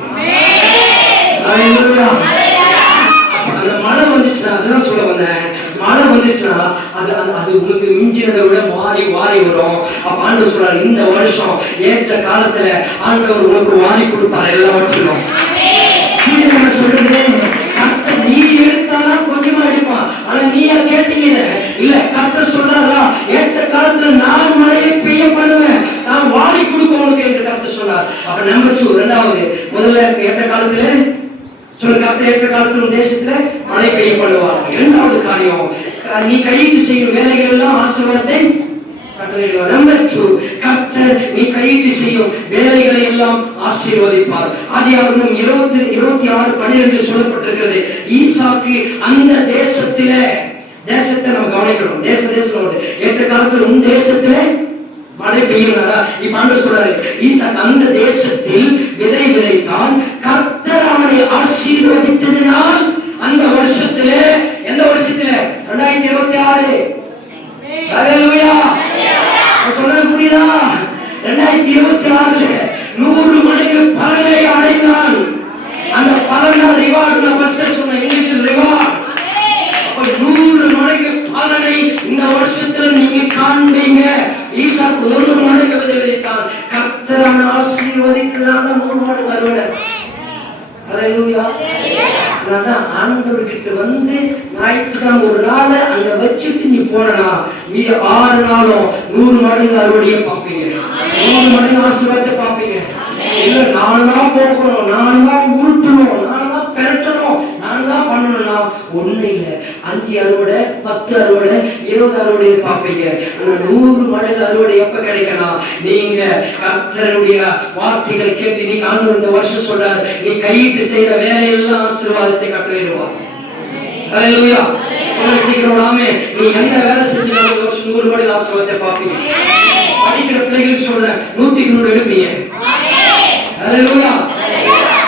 அந்த மழை வந்துச்சுன்னா, அதுதான் சொல்ல வந்தேன், மழை வந்துச்சுன்னா அது உனக்கு மிஞ்சினதை விட மாறி வரும். அப்ப ஆண்டவர் சொல்றாரு, இந்த வருஷம் ஏற்ற காலத்துல ஆண்டவர் உனக்கு வாரி கொடுப்பாரு எல்லாவற்றிலும். சொல்றது கர்த்தர் நீ எடுத்தாலும் கொஞ்சமா எடுப்பான். ஆனா நீயா கேட்டீங்க இல்ல, கர்த்தர் சொல்றாரா ஏற்ற காலத்துல நான் மழையை பெய்ய பண்ணுவேன், நான் வாரி கொடுப்பேன் உனக்கு என்று கர்த்தர் சொன்னார். அப்ப நம்பர் 2 இரண்டாவது, முதல்ல ஏற்ற காலத்துல சொல்ல கர்த்தர் ஏற்ற காலத்துல தேசத்துல மழை பெய்ய பண்ணுவார். இரண்டாவது காரியம் நீ கையிட்டு செய்யும் வேலைகள் எல்லாம் ஆசீர்வாதத்தை கட்டளையிடுவார். நம்பர் 2, கர்த்தர் நீ கையிட்டு செய்யும் வேலைகளை எல்லாம் ஆசீர்வதிப்பார். ஆதியாகமம் 26:12 சொல்லப்பட்டிருக்கிறது. ஈசாக்கு அந்த தேசத்தை நம்ம கவனிக்கணும். தேசம் ஏற்ற காலத்தில் உன் தேசத்திலே மழை பெய்யும்னாரா? இப்ப ஆண்டவர் சொல்றாரு, ஈசாக்கு அந்த தேசத்தில் விதை விதைத்தான், கர்த்தர் அவனை ஆசீர்வதித்ததினால் அந்த வருஷத்திலே, எந்த வருஷத்திலே? 2026. ஹல்லேலூயா. சொன்னது புரியுதா? 2026 100 மடங்கு பலனை அடைந்தான். அந்த பலனா ரிவார்டு நான் ஃபர்ஸ்ட் சொன்ன இங்கிலீஷில் ரிவார்ட். 100 மடங்கு பலனை இந்த வருஷத்துல நீங்க காண்பீங்க. ஈசாக்கு 1 மடங்கு விதை விதைத்தான், கர்த்தர் அவனை ஆசீர்வதித்ததால 100 மடங்கு அறுவடை. ஹல்லேலூயா. ஆண்டவர்கிட்ட வந்து ஞாயிற்றுக்கிழமை ஒரு நாள் அங்க வச்சுட்டு நீ போனா மீதி 6 நாளும் 100 மடங்கு அறுவடையை பார்ப்பீங்க, 100 மடங்கு ஆசீர்வாதத்தை பார்ப்பீங்க. இல்ல நான் தான் போகணும், நான் தான் உருட்டணும், நான் தான் பெரட்டணும், நான் தான் பண்ணணும்னா ஒண்ணு இல்ல. 5 அறுவடை, 10 அறுவடை, 20 அறுவடையை பார்ப்பீங்க. ஆனா 100 மடங்கு அறுவடை எப்ப கிடைக்கணும்? நீங்க கர்த்தருடைய வார்த்தைகளை கேட்டு நீங்க ஆண்டவர் இந்த வருஷம் சொல்றார், நீ கையிட்டு செய்யற வேலையெல்லாம் ஆசீர்வாதத்தை கட்டளையிடுவார். ஹல்லேலூயா. சொல்ல சீக்கிரம் ஆமே. நீ என்ன வேலை செஞ்சாலும் இந்த வருஷம் 100 மடங்கு ஆசீர்வாதத்தை பார்ப்பீங்க. படிக்கிற பிள்ளைகளுக்கு சொல்ற 100க்கு 100 எடுப்பீங்க. ஹல்லேலூயா.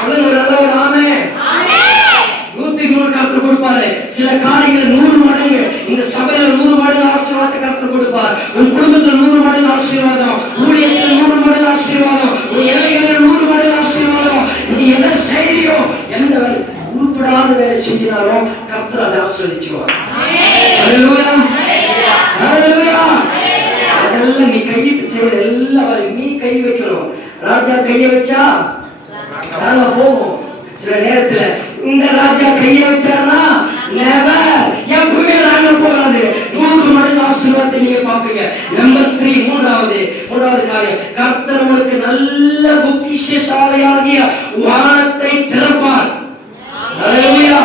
சொல்லுங்க ஒரு நல்ல ஒரு ஆமே. 100க்கு 100 கர்த்தர் கொடுப்பாரு. சில காரியங்கள் 100 மடங்கு இந்த சபையில 100 மடங்கு ஆசீர்வாதத்தை கர்த்தர் கொடுப்பார். உன் குடும்பத்துல 100 மடங்கு ஆசீர்வாதம், ஊழியத்தில் 100 மடங்கு ஆசீர்வாதம், உன் இலைகளில் 100 மடங்கு ஆசீர்வாதம். நீ என்ன செய்யறியோ, எந்த வேலை உருப்படாத வேலை செஞ்சினாலும் கர்த்தர் அதை ஆசீர்வதிச்சுவார். ஹல்லேலூயா. ஹல்லேலூயா. அதெல்லாம் நீ கையிட்டு செய்யற எல்லா வேலையும் நீ கை வைக்கணும். ராஜா கைய வச்சா நாங்க போவோம். சில நேரத்துல இந்த ராஜா கைய வச்சாருன்னா நெவர், எப்பவுமே நாங்க போகாது. 100 மடங்கு ஆசீர்வாதத்தை நீங்க பாப்பீங்க. நம்பர் 3, மூன்றாவது காரியம், கர்த்தர் உங்களுக்கு நல்ல பொக்கிஷசாலையாகிய வானத்தை திறப்பார். ஹல்லேலூயா.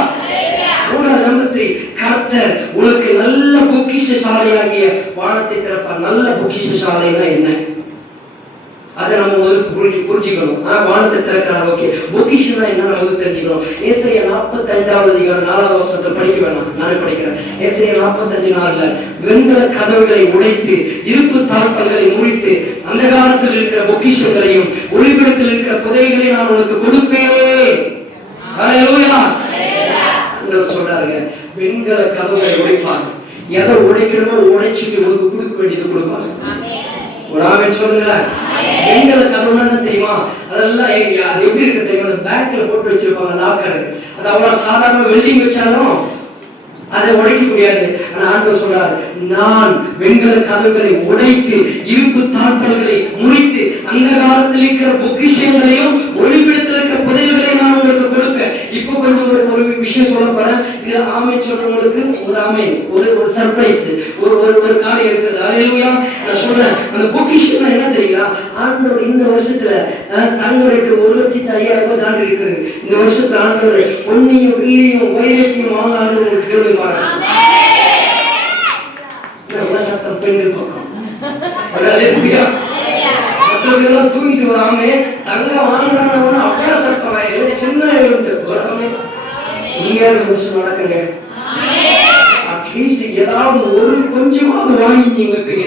நம்பர் 3, கர்த்தர் உங்களுக்கு நல்ல பொக்கிஷசாலையாகிய வானத்தை திறப்பார். நல்ல பொக்கிஷசாலைனா என்ன? அதை நம்ம புரிஞ்சுக்கணும். வானத்தை திறக்கிறார், ஓகே. பொக்கிஷனா என்ன நம்ம தெரிஞ்சுக்கணும். ஏசாயா 45:4 படிக்க வேணாம், நானே படிக்கிறேன். ஏசாயா 45:4 வெண்கல கதவுகளை உடைத்து இருப்பு தாழ்பால்களை முறித்து அந்த காலத்தில் இருக்கிற பொக்கிஷங்களையும் ஒளிபடத்தில் இருக்கிற புதைகளையும் நான் உனக்கு கொடுப்பேன். ஹல்லேலூயா. சொல்றாருங்க, வெண்கல கதவுகளை உடைப்பார். எதை உடைக்கணுமோ உடைச்சிட்டு உனக்கு கொடுக்க வேண்டியது கொடுப்பார். ஒரு ஆமென் சொல்லுங்களேன். வெண்கல கதவுனா என்ன தெரியுமா? அதெல்லாம் அது எப்படி இருக்கு தெரியுமா? பேங்க்ல போட்டு வச்சிருப்பாங்க லாக்கர். அது அவ்வளவு சாதாரண வெல்டிங் வச்சாலும் அதை உடைக்க முடியாது. ஆனா ஆண்டவர் சொல்றார், நான் வெண்கல கதவுகளை உடைத்து இருப்பு தாழ்பால்களை முறித்து அந்த காலத்தில் இருக்கிற பொக்கிஷங்களையும் ஒளிபிடத்தில் இருக்கிற புதையல்களை நான் உங்களுக்கு கொடுப்பேன். இப்போ கொஞ்சம் ஒரு விஷயம் சொல்ல போறேன். இது ஆமென் சொல்றவங்களுக்கு ஒரு ஆமென், ஒரு சர்ப்ரைஸ், ஒரு காரியம் இருக்குது. ஹல்லேலூயா. நான் சொல்றேன், அந்த பொக்கிஷம் என்ன தெரியுங்களா? ஆண்டவர் இந்த வருஷத்துல தங்க ரேட்டு 1,05,000 தாண்டி இருக்குது. இந்த வருஷத்துல ஆண்டவர் பொன்னியும் வெள்ளியும் வைரத்தையும் வாங்க ஆண்டவர் கேள்வி சத்தம் பெண்கள் பக்கம். மக்களுக்கெல்லாம் தூங்கிட்டு வராம தங்கம் வாங்குறாங்க, அப்படியே சத்தம் சின்ன வருஷம் நடக்குங்க. அட்லீஸ்ட் ஏதாவது ஒரு கொஞ்சமாவது வாங்கி நீங்க வைப்பீங்க.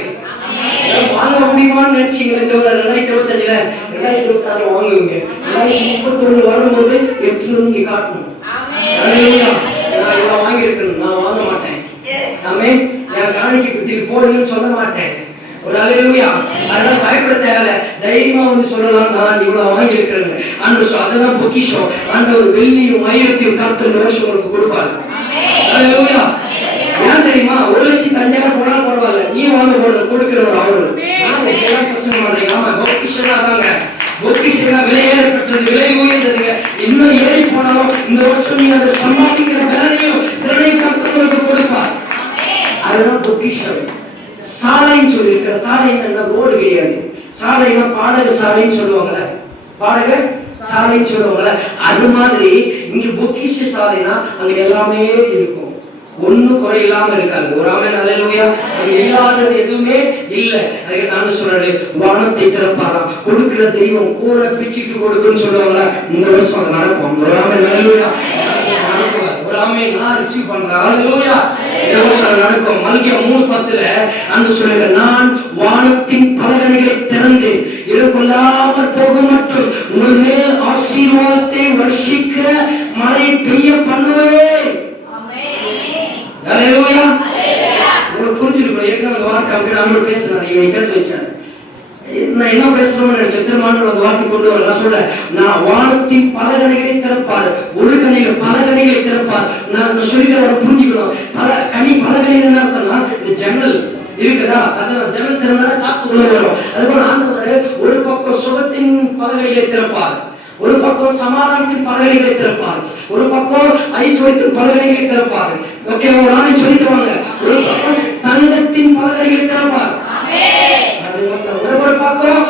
வாங்க முடியுமான்னு நினைச்சீங்க. 2025 2026 வாங்குவீங்க. 2031 வரும்போது எடுத்துட்டு வந்து நீங்க காட்டணும். நான் இவ்வளவு வாங்கி இருக்கணும், நான் வாங்க மாட்டேன். ஆமே. என் காணிக்கை பெட்டியில் போடுங்கன்னு சொல்ல மாட்டேன். ஒரு ஹல்லேலூயா. அதெல்லாம் பயப்பட தேவையில்ல, தைரியமா வந்து சொல்லலாம், நான் இவ்வளவு வாங்கி இருக்கிறேங்க. அதுதான் பொக்கிஷம். ஆண்டவர் வெள்ளியும் வைரத்தையும் கர்த்தர் இந்த வருஷம் உங்களுக்கு கொடுப்பாரு. ஹல்லேலூயா. ஏன் தெரியுமா? 1,05,000 போனா பரவாயில்ல, நீ வாங்க போட கொடுக்கிறவர் அவரு. பிரச்சனை பண்றீங்க. ஆமா, பொக்கிஷனா தாங்க. பொக்கிஷனா விலையேறப்பட்டது, விலை உயர்ந்ததுங்க. இன்னும் ஏறி போனாலும் இந்த வருஷம் நீங்க அதை சம்பாதிக்கிற வேலையும் திறனையும் கர்த்தர் உங்களுக்கு கொடுப்பார். அதுதான் பொக்கிஷம். சாலைன்னு சொல்லி இருக்கிற சாலை என்ன? ரோடு கிடையாது. சாலைனா பாடக சாலைன்னு சொல்லுவாங்கல்ல, பாடக சாலைன்னு சொல்லுவாங்கல்ல, அது மாதிரி இங்க பொக்கிஷ சாலைனா அங்க எல்லாமே இருக்கும். ஒன்னும் குறை இல்லாம இருக்காது. ஒரு ஆமென் அல்லேலூயா. இல்லாதது எதுவுமே இல்லை. அதுக்கு நான் சொல்றது வானத்தை திறப்பாராம். கொடுக்கிற தெய்வம் கூட பிச்சுட்டு கொடுக்குன்னு சொல்லுவாங்க. இந்த வருஷம் அது நடக்கும். ஒரு ஆமென் அல்லேலூயா. ஒரு ஆமென் நான் ரிசீவ் பண்றேன். அல்லேலூயா. இந்த வருஷம் நடக்கும். மல்கியா 3:10 அந்த சொல்லுங்க, நான் வானத்தின் பலகணிகளை திறந்து இருகொள்ளாமற் போகும் மற்றும் உங்கள் மேல் ஆசீர்வாதத்தை வர்ஷிக்கிற மழை பெய்ய பண்ணுவேன். அல்லேலூயா. உங்களுக்கு புரிஞ்சிருக்கும். ஏற்கனவே அந்த வார்த்தை அப்படி நான் பேசுறேன். இவன் பேச வச்சாரு. நான் என்ன பேசணும்னு நினைச்சேன். திருமான் அந்த வார்த்தை கொண்டு வர நான் சொல்றேன். நான் வானத்தின் பல கனிகளை திறப்பார். ஒரு கனியில பல கனிகளை திறப்பார். நான் சொல்லிட்டு அவரை புரிஞ்சுக்கணும். பல கனிகள் என்ன அர்த்தம்னா, இந்த ஜன்னல் இருக்குதா, அதான் ஜன்னல் திறந்தா காத்து உள்ள வரும். அதுபோல ஆண்டவர் ஒரு பக்கம் சுகத்தின் பலகணிகளை திறப்பார், ஒரு பக்கம் சமாதானத்தின் பலகணிகளை திறப்பார், ஒரு பக்கம் ஐஸ்வர்யத்தின் பலகணிகளை திறப்பார். ஓகே, நானே சொல்லிட்டு வாங்க. ஒரு பக்கம் தங்கத்தின் பலகணிகளை திறப்பார். ஒரு பக்கம்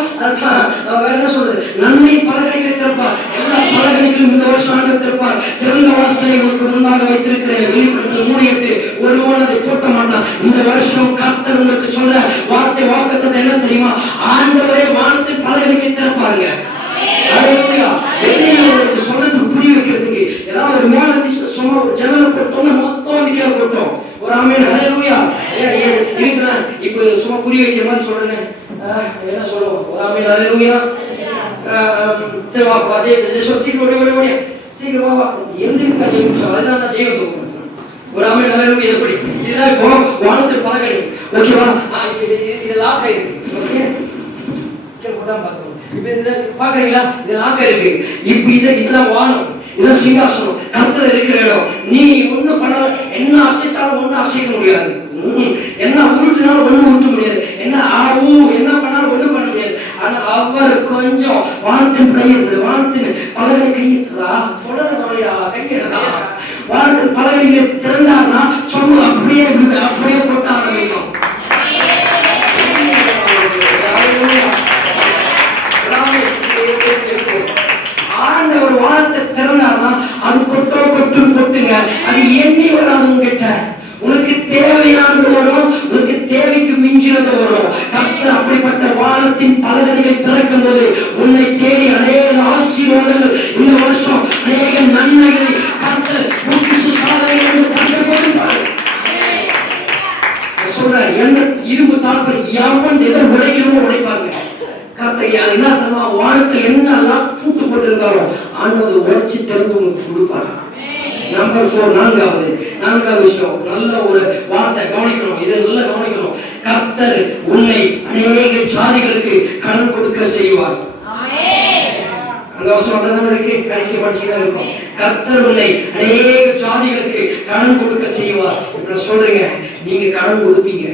வேற என்ன சொல்றது, நன்மை பலகணிகளை திறப்பார். எல்லா பலகணிகளும் இந்த வருஷம் ஆண்டு திறப்பார். திறந்த வாசலை உங்களுக்கு முன்பாக வைத்திருக்கிற வெளிப்படுத்தல் 3:8 ஒருவன் அதை போட்ட மாட்டான். இந்த வருஷம் கர்த்தர் உங்களுக்கு சொல்ற வார்த்தை வாக்குத்தத்தம் என்ன தெரியுமா? ஆண்டவரே வானத்தின் பலகணிகளை திறப்பாருங்க. சொல்றதுக்கு புரிய வைக்கிறதுக்கு ஏதாவது ஒரு மேல சும்மா ஒரு ஜன்னல் போட்டோம்னா மொத்தம் கீழே போட்டோம். ஒரு ஆமென் அல்லேலூயா. இருக்கிறேன் இப்ப சும்மா புரிய வைக்கிற மாதிரி சொல்றேன். என்ன சொல்லுவோம்? ஒரு ஆமென் அல்லேலூயா. சரி வா சீக்கிரம் ஓடி சீக்கிரம் வா. எந்திரிப்பா நீ அதுதான் நான் ஜெயிக்க. ஒரு ஆமென் அல்லேலூயா. எப்படி இதுதான் இப்போ வானத்தில் பலகணி. ஓகேவா? இது லாக் ஆயிருக்கு. ஓகே பாக்குறீங்களா? இது லாக் இருக்கு. இப்ப இதெல்லாம் வானம், இதான் சிங்காசனம், கர்த்தர் இருக்கிற இடம். நீ ஒண்ணும் பண்ணாத, என்ன அசைச்சாலும் ஒண்ணும் அசைக்க முடியாது, என்ன உருட்டுனாலும் ஒண்ணும் உருட்ட முடியாது, என்ன பண்ணாலும் ஒண்ணும் பண்ண முடியாது. ஆனா அவர் கொஞ்சம் வானத்தின் கையிடுறது, வானத்தின் பலகை கையிடுறா சொல்றது கையிடுறா. வானத்தின் பலகைகளை திறந்தார்னா சொல்லு அப்படியே போட்ட ஆரம்பிக்கும். ஆண்டவர் வானத்தை திறந்தார்னா அது கொட்டுங்க. அது எண்ணி வராது உங்ககிட்ட. உனக்கு தேவையானது வரும், உனக்கு தேவைக்கு மிஞ்சினது வரும். கர்த்தர் அப்படிப்பட்ட வானத்தின் பலகணிகளை திறக்கும் போது உன்னை தேடி அநேக ஆசீர்வாதங்கள் இந்த வருஷம், அநேக நன்மைகளை கர்த்தர் சொல்றேன். என்ன இரும்பு தாழ்படி எவன் எதை உடைக்கணுமோ உடைப்பாங்க. வானத்தில் என்னெல்லாம் பூட்டு போட்டு இருந்தாலும் ஆண்டவர் உடைச்சு திறந்து உங்களுக்கு கொடுப்பாரு. நம்பர் 4 நான்காவது விஷயம், நல்ல ஒரு வார்த்தை கவனிக்கணும். இதை நல்லா கவனிக்கணும். கர்த்தர் உன்னை அநேக ஜாதிகளுக்கு கடன் கொடுக்க செய்வார். அந்த வசனம் தான் இருக்கு, கடைசி படிச்சுதான் இருக்கும். கர்த்தர் உன்னை அநேக ஜாதிகளுக்கு கடன் கொடுக்க செய்வார். இப்ப சொல்றீங்க, நீங்க கடன் கொடுப்பீங்க.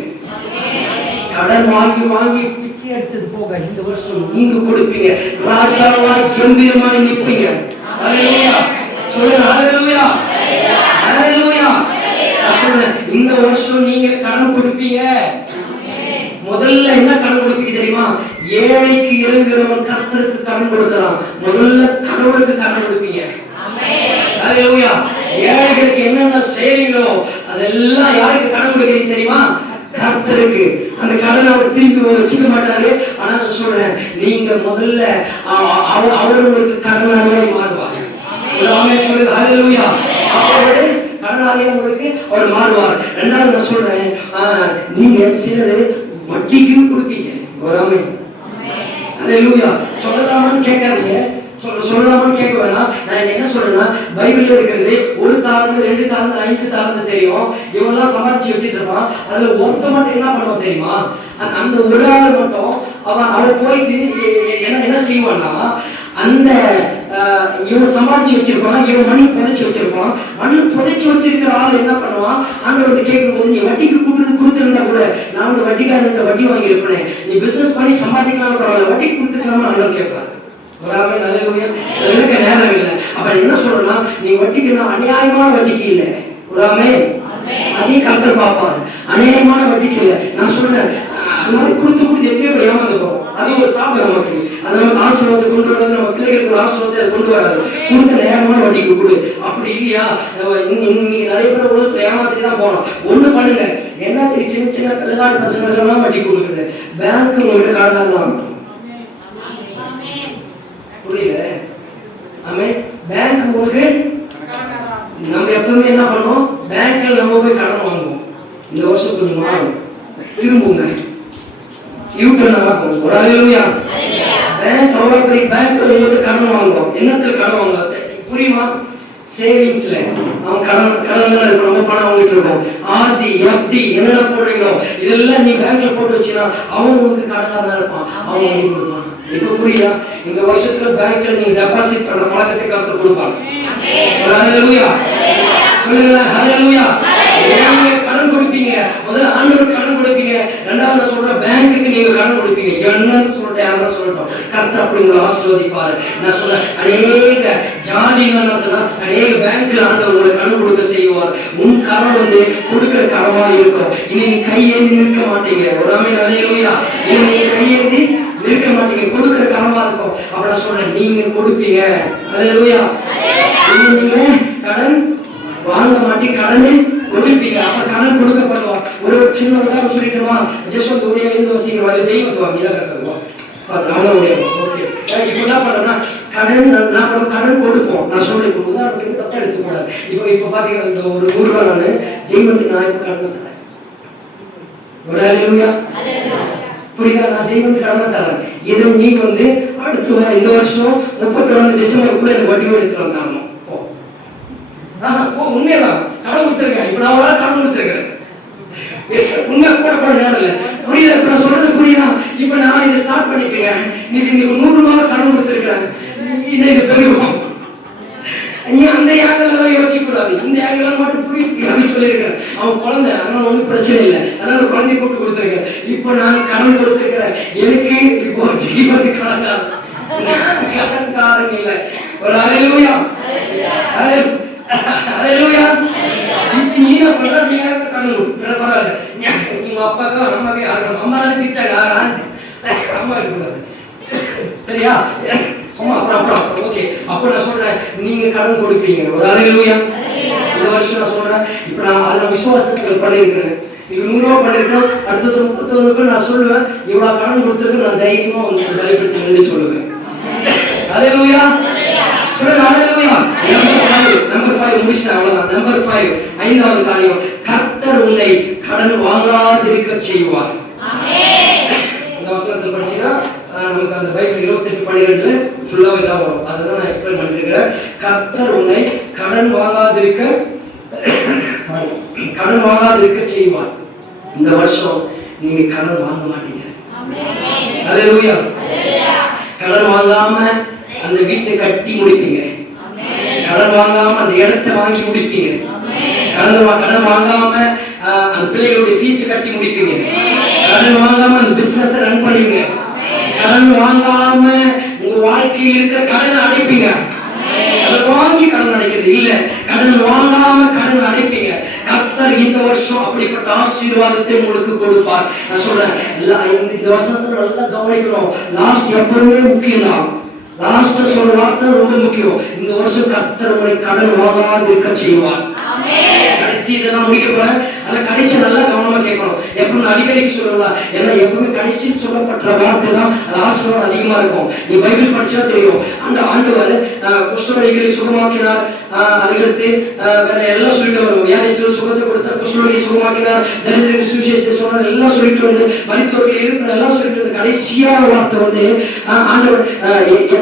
கடன் வாங்கி எடுத்தது போக இந்த வருஷம் நீங்க கொடுப்பீங்க. ராஜாவாய் கம்பீரமாய் நிற்பீங்க. அல்லேலூயா. சொல்லுங்க அல்லேலூயா. அல்லேலூயா. சொல்லுங்க, இந்த வருஷம் நீங்க கடன் கொடுப்பீங்க. முதல்ல என்ன கடன் கொடுப்பீங்க தெரியுமா? ஏழைக்கு இறங்குறவன் கர்த்தருக்கு கடன் கொடுக்கிறான். முதல்ல கடவுளுக்கு கடன் கொடுப்பீங்க. அல்லேலூயா. ஏழைகளுக்கு என்னென்ன செய்றீங்களோ அதெல்லாம் யாருக்கு கடன் கொடுக்கிறீங்க தெரியுமா? கர்த்தருக்கு. அந்த கடனை அவர் திருப்பி வச்சுக்க மாட்டாரு. ஆனா சொல்றேன், நீங்க முதல்ல அவர் உங்களுக்கு கடனாளியாய் மாறுவார். சொல்லுங்க அல்லேலூயா. அவரு கடனாளியா உங்களுக்கு அவர் மாறுவார். ரெண்டாவது நான் சொல்றேன், நீங்க சிலர் வட்டிக்கும் கொடுப்பீங்க. ஒரு ஆமென் அல்லேலூயா. சொல்லலாமான்னு கேட்காதீங்க, சொல்லலாமான்னு கேட்க வேணாம். நான் என்ன சொல்றேன்னா, பைபிள்ல இருக்கிறது 1 தாலந்து 2 தாலந்து 5 தாலந்து தெரியும். இவெல்லாம் சமாளிச்சு வச்சுட்டு இருப்பான். அதுல ஒருத்த மட்டும் என்ன பண்ணுவான் தெரியுமா? அந்த ஒரு ஆள் மட்டும் அவன் போயிட்டு என்ன செய்வான்னா, அந்த இவன் சமாளிச்சு வச்சிருப்பான், இவன் மண்ணு புதைச்சு வச்சிருப்பான். மண்ணு புதைச்சு வச்சிருக்கிற ஆள் என்ன பண்ணுவான்? ஆண்டவர்கிட்ட கேட்கும் போது, நீ வட்டிக்கு கொடுத்துருந்தா கூட நான் வந்து வட்டிக்காரன்ட்ட வட்டி வாங்கி இருப்பேன், நீ பிசினஸ் பண்ணி சம்பாதிக்கலாம் பரவாயில்ல, வட்டிக்கு கொடுத்துருக்கலாமா ஆண்டவர் கேட்பார். நேரம் இல்லை. அப்ப என்ன சொல்றா, நீ வட்டிக்கு நான் அநியாயமான வட்டிக்கு இல்லை. ஒரு ஆமென் அதே கர்த்தர் பார்ப்பார். அநேகமான வட்டிக்கு நான் சொல்றேன், அது மாதிரி கொடுத்து எத்தனையோ பேர் ஏமாந்து போகும். அது ஒரு சாப்பிட நமக்கு, அது நமக்கு ஆசீர்வாதத்தை கொண்டு வராது, நம்ம பிள்ளைகளுக்கு ஒரு ஆசீர்வாதத்தை அதை கொண்டு வராது. கொடுத்த நேரமான வட்டிக்கு கொடு. அப்படி இல்லையா, இன்னைக்கு நிறைய பேர் உலகத்துல ஏமாத்திட்டு தான் போனோம். ஒண்ணு பண்ணுங்க, என்னத்துக்கு சின்ன சின்ன பிள்ளைகால பசங்களுக்கெல்லாம் வட்டி கொடுக்குறது? பேங்க் உங்கள்கிட்ட காரணம் தான் புரியல. ஆமே, பேங்க் உங்களுக்கு நம்ம எப்பவுமே என்ன பண்ணோம், பேங்க்ல நம்ம போய் கடன் வாங்குவோம். இந்த வருஷம் கொஞ்சம் மாறும், திரும்புங்க, யூட்டர்ன் ஆகும். ஒரு அல்லேலூயா. பேங்க் அவ்வளவு பேங்க்ல கடன் வாங்குவோம். என்னத்துல கடன் வாங்குவோம் புரியுமா? சேவிங்ஸ்ல அவன் கடன் தான் இருக்கும். நம்ம பணம் வாங்கிட்டு இருக்கோம். ஆர்டி எஃப்டி என்னென்ன போடுறீங்களோ இதெல்லாம் நீ பேங்க்ல போட்டு வச்சுனா அவன் உங்களுக்கு கடனாக இருப்பான், அவன் வாங்கி கொடுப்பான். இப்ப புரியுதா? இந்த வருஷத்துல பேங்க்ல நீங்க டெபாசிட் பண்ற பழக்கத்தை கர்த்தர் கொடுப்பாங்க. ஹalleluya சொல்லுங்க, ஹalleluya. நீங்க கடன் கொடுப்பீங்க, முதல்ல ஆண்டவருக்கு கடன் கொடுப்பீங்க, இரண்டாவது சொல்ற பேங்க்குக்கு நீங்க கடன் கொடுப்பீங்க. என்னன்னு சொல்லிட்டு யாரும் சொல்லட்டும், கர்த்தர் அப்படி உங்களை ஆசீர்வதிப்பாரு. நான் சொல்றேன், அநேக ஜாதிகள்னா அநேக பேங்க்ல ஆண்டவர் உங்களை கடன் கொடுக்க செய்வார். உன் கடன் கொடுக்கிற கடமா இருக்கும். இனி நீ கையேந்தி நிற்க மாட்டீங்க. ஒரு ஆமென், ஹalleluya. இனி நீங்க கையேந்தி நிற்க மாட்டீங்க, கொடுக்கிற கடமா இருக்கும். அப்ப நான் சொல்றேன், நீங்க கொடுப்பீங்க. ஹalleluya. நீங்க கடன் வாங்க மாட்டீங்க, கடனை கொடுப்பீங்க. அப்ப கடன் கொடுக்கப்படுவோம். ஒரு சின்ன உதாரணம் சொல்லிட்டுமா, ஜெஸ்வந்த் உடைய வசிக்கிறவா ஜெயிக்குவாங்க. இதை கற்றுக்குவோம். இப்போ என்ன பண்றேன்னா, கடன் கொடுப்போம். நான் சொல்றேன், இப்போ உதாரணத்துக்கு தப்பா எடுத்துக்கூடாது. இப்போ பாத்தீங்கன்னா, இந்த ஒரு 100 ரூபாய் நான் ஜெய்வந்த் நான் இப்போ கடன் தரேன். ஒரு அல்லேலூயா புரியுதா? நான் ஜெய்வந்த் கடன் தரேன். இதை நீ அடுத்த இந்த வருஷம் 31 டிசம்பருக்குள்ள எனக்கு வட்டியோடு எடுத்துட்டு தரணும். உண்மையதான் கடன் கொடுத்துருக்கேன். இப்ப நான் ஒரு கடன் கொடுத்துருக்கேன். உண்மை போட நேரம் இல்லை. புரியுதா? இப்ப நான் சொல்றது புரியுதா? இப்ப நான் இதை ஸ்டார்ட் பண்ணிக்கிறேன். நீங்க 100 ரூபாய் கடன் கொடுத்துருக்கிறேன். இதை பெருகும். நீ அந்த ஆங்கிள் யோசிக்க கூடாது. இந்த ஆங்கிள் மட்டும் புரியுது அப்படின்னு சொல்லியிருக்கிறேன். அவன் குழந்தை, அதனால ஒன்றும் பிரச்சனை இல்லை. அதனால குழந்தைய கூட்டு கொடுத்துருக்கேன். இப்போ நான் கடன் கொடுத்துருக்கிறேன். எனக்கு இப்போ ஜீவன் கடன்காரன் இல்லை. ஒரு அல்லேலூயா. அல்லேலூயா. நீ என்ன பண்றீங்க? கடன் கொடு, பரவாயில்ல. நீங்க அப்பாக்கோ அம்மாக்கோ யாருக்கும் அம்மா தானே சிரிச்சாங்க, அம்மா இருக்கக்கூடாது. சரியா? சும்மா அப்புறம் ஓகே. அப்ப நான் சொல்றேன், நீங்க கடன் கொடுப்பீங்க. ஒரு அல்லேலூயா. இந்த வருஷம் நான் சொல்றேன், இப்ப நான் அதை விசுவாசத்துக்கு பண்ணியிருக்கிறேன். இப்ப 100 ரூபாய் பண்ணிருக்கேன். அடுத்த வருஷம் 31 நான் சொல்லுவேன், இவ்வளவு கடன் கொடுத்துருக்கு, நான் தைரியமா வெளிப்படுத்தி சொல்லுவேன். அல்லேலூயா சொல்லுங்க, அல்லேலூயா. நம்பர் 5 முடிச்சிட்டேன், அவ்வளவுதான். நம்பர் 5 ஐந்தாவது காரியம், கர்த்தர் உன்னை கடன் வாங்காதிருக்க செய்வார். இந்த வசனத்தை படிச்சீங்கன்னா நமக்கு அந்த பைபிள் 28:12 ஃபுல்லாவே தான் வரும். அதுதான் நான் எக்ஸ்பிளைன் பண்ணிருக்கிறேன். கர்த்தர் உன்னை கடன் வாங்காதிருக்க செய்வார். இந்த வருஷம் நீங்க கடன் வாங்க மாட்டீங்க. அல்லேலூயா. கடன் வாங்காம அந்த வீட்டை கட்டி முடிப்பீங்க. கடன் வாங்காம அந்த இடத்தை வாங்கி முடிப்பீங்க. கடன் வாங்காம அந்த பிள்ளைகளுடைய ஃபீஸ் கட்டி முடிப்பீங்க. கடன் வாங்காம அந்த பிசினஸ் ரன் பண்ணுவீங்க. கடன் வாங்காம உங்க வாழ்க்கையில் இருக்கிற கடனை அடைப்பீங்க. கடன் வாங்கி கடன் அடைக்கிறது இல்ல, கடன் வாங்காம கடன் அடைப்பீங்க. கர்த்தர் இந்த வருஷம் அப்படிப்பட்ட ஆசீர்வாதத்தை உங்களுக்கு கொடுப்பார். நான் சொல்றேன், இந்த வருஷத்தை நல்லா கவனிக்கணும். லாஸ்ட் எப்பவுமே முக்கியம் தான். லாஸ்ட் சொல்ற வார்த்தை ரொம்ப முக்கியம். இந்த வருஷம் கர்த்தர் உங்களை கடன் வாங்காது இருக்க செய்வார். கடைசி இதெல்லாம் முடிக்க போறேன். அந்த கடைசி நல்லா கவனமா கேட்கணும். எப்பவும் அடிக்கடிக்கு சொல்லலாம், ஏன்னா எப்பவுமே கடைசியில் சொல்லப்பட்ட வார்த்தை தான் அது ஆசீர்வாதம் அதிகமா இருக்கும். நீ பைபிள் படிச்சா தெரியும். அந்த ஆண்டவர் குஷ்டரோகிகளை சுகமாக்கினார். அதுக்கடுத்து வேற எல்லாம் சொல்லிட்டு வரும். வியாதிஸ்தர் சுகத்தை கொடுத்தார், குஷ்டரோகி சுகமாக்கினார், தரித்திரருக்கு சுவிசேஷத்தை சொன்னார், எல்லாம் சொல்லிட்டு வந்து மரித்தோர்கள் இருக்கிற எல்லாம் சொல்லிட்டு வந்து கடைசியான வார்த்தை ஆண்டவர்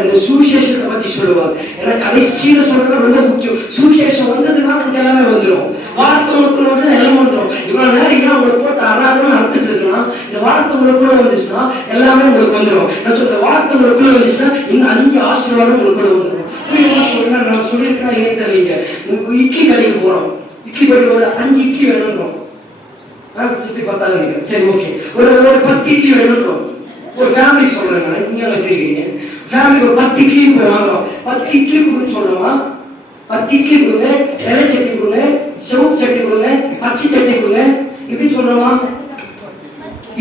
இந்த சுவிசேஷத்தை பத்தி சொல்லுவார். ஏன்னா கடைசியில சொல்றது ரொம்ப முக்கியம். சுவிசேஷம் வந்ததுன்னா உங்களுக்கு எல்லாமே வந்துடும். வார்த்தை உனக்குள்ள வந்து எல்லாம் வந்துடும். இவ்வளவு நேரம் உங்களுக்கு போட்டு அறாருன்னு நடத்திட்டு இருக்கலாம். இந்த வார்த்தை உங்களுக்குள்ள வந்துச்சுன்னா எல்லாமே உங்களுக்கு வந்துடும். நான் சொல்ற வார்த்தை உங்களுக்குள்ள வந்துச்சுன்னா இந்த 5 ஆசீர்வாதம் உங்களுக்குள்ள வந்துடும். சொல்றேன், நான் சொல்லியிருக்கேன், இணையதளிங்க. இட்லி கடைக்கு போறோம், இட்லி போயிட்டு ஒரு 5 இட்லி வேணும்ன்றோம். 60 சரி ஓகே, ஒரு 10 இட்லி வேணும்ன்றோம். ஒரு ஃபேமிலி சொல்றேன், நீங்க வச்சிருக்கீங்க ஃபேமிலி ஒரு 10 இட்லி போய் வாங்குறோம். 10 இட்லி கொடுன்னு சொல்றோமா? 10 இட்லி கொடுங்க, வெள்ளை சட்னி கொடுங்க, செவப்பு சட்னி கொடுங்க, பச்சை சட்னி கொடுங்க, எப்படி சொல்றோமா?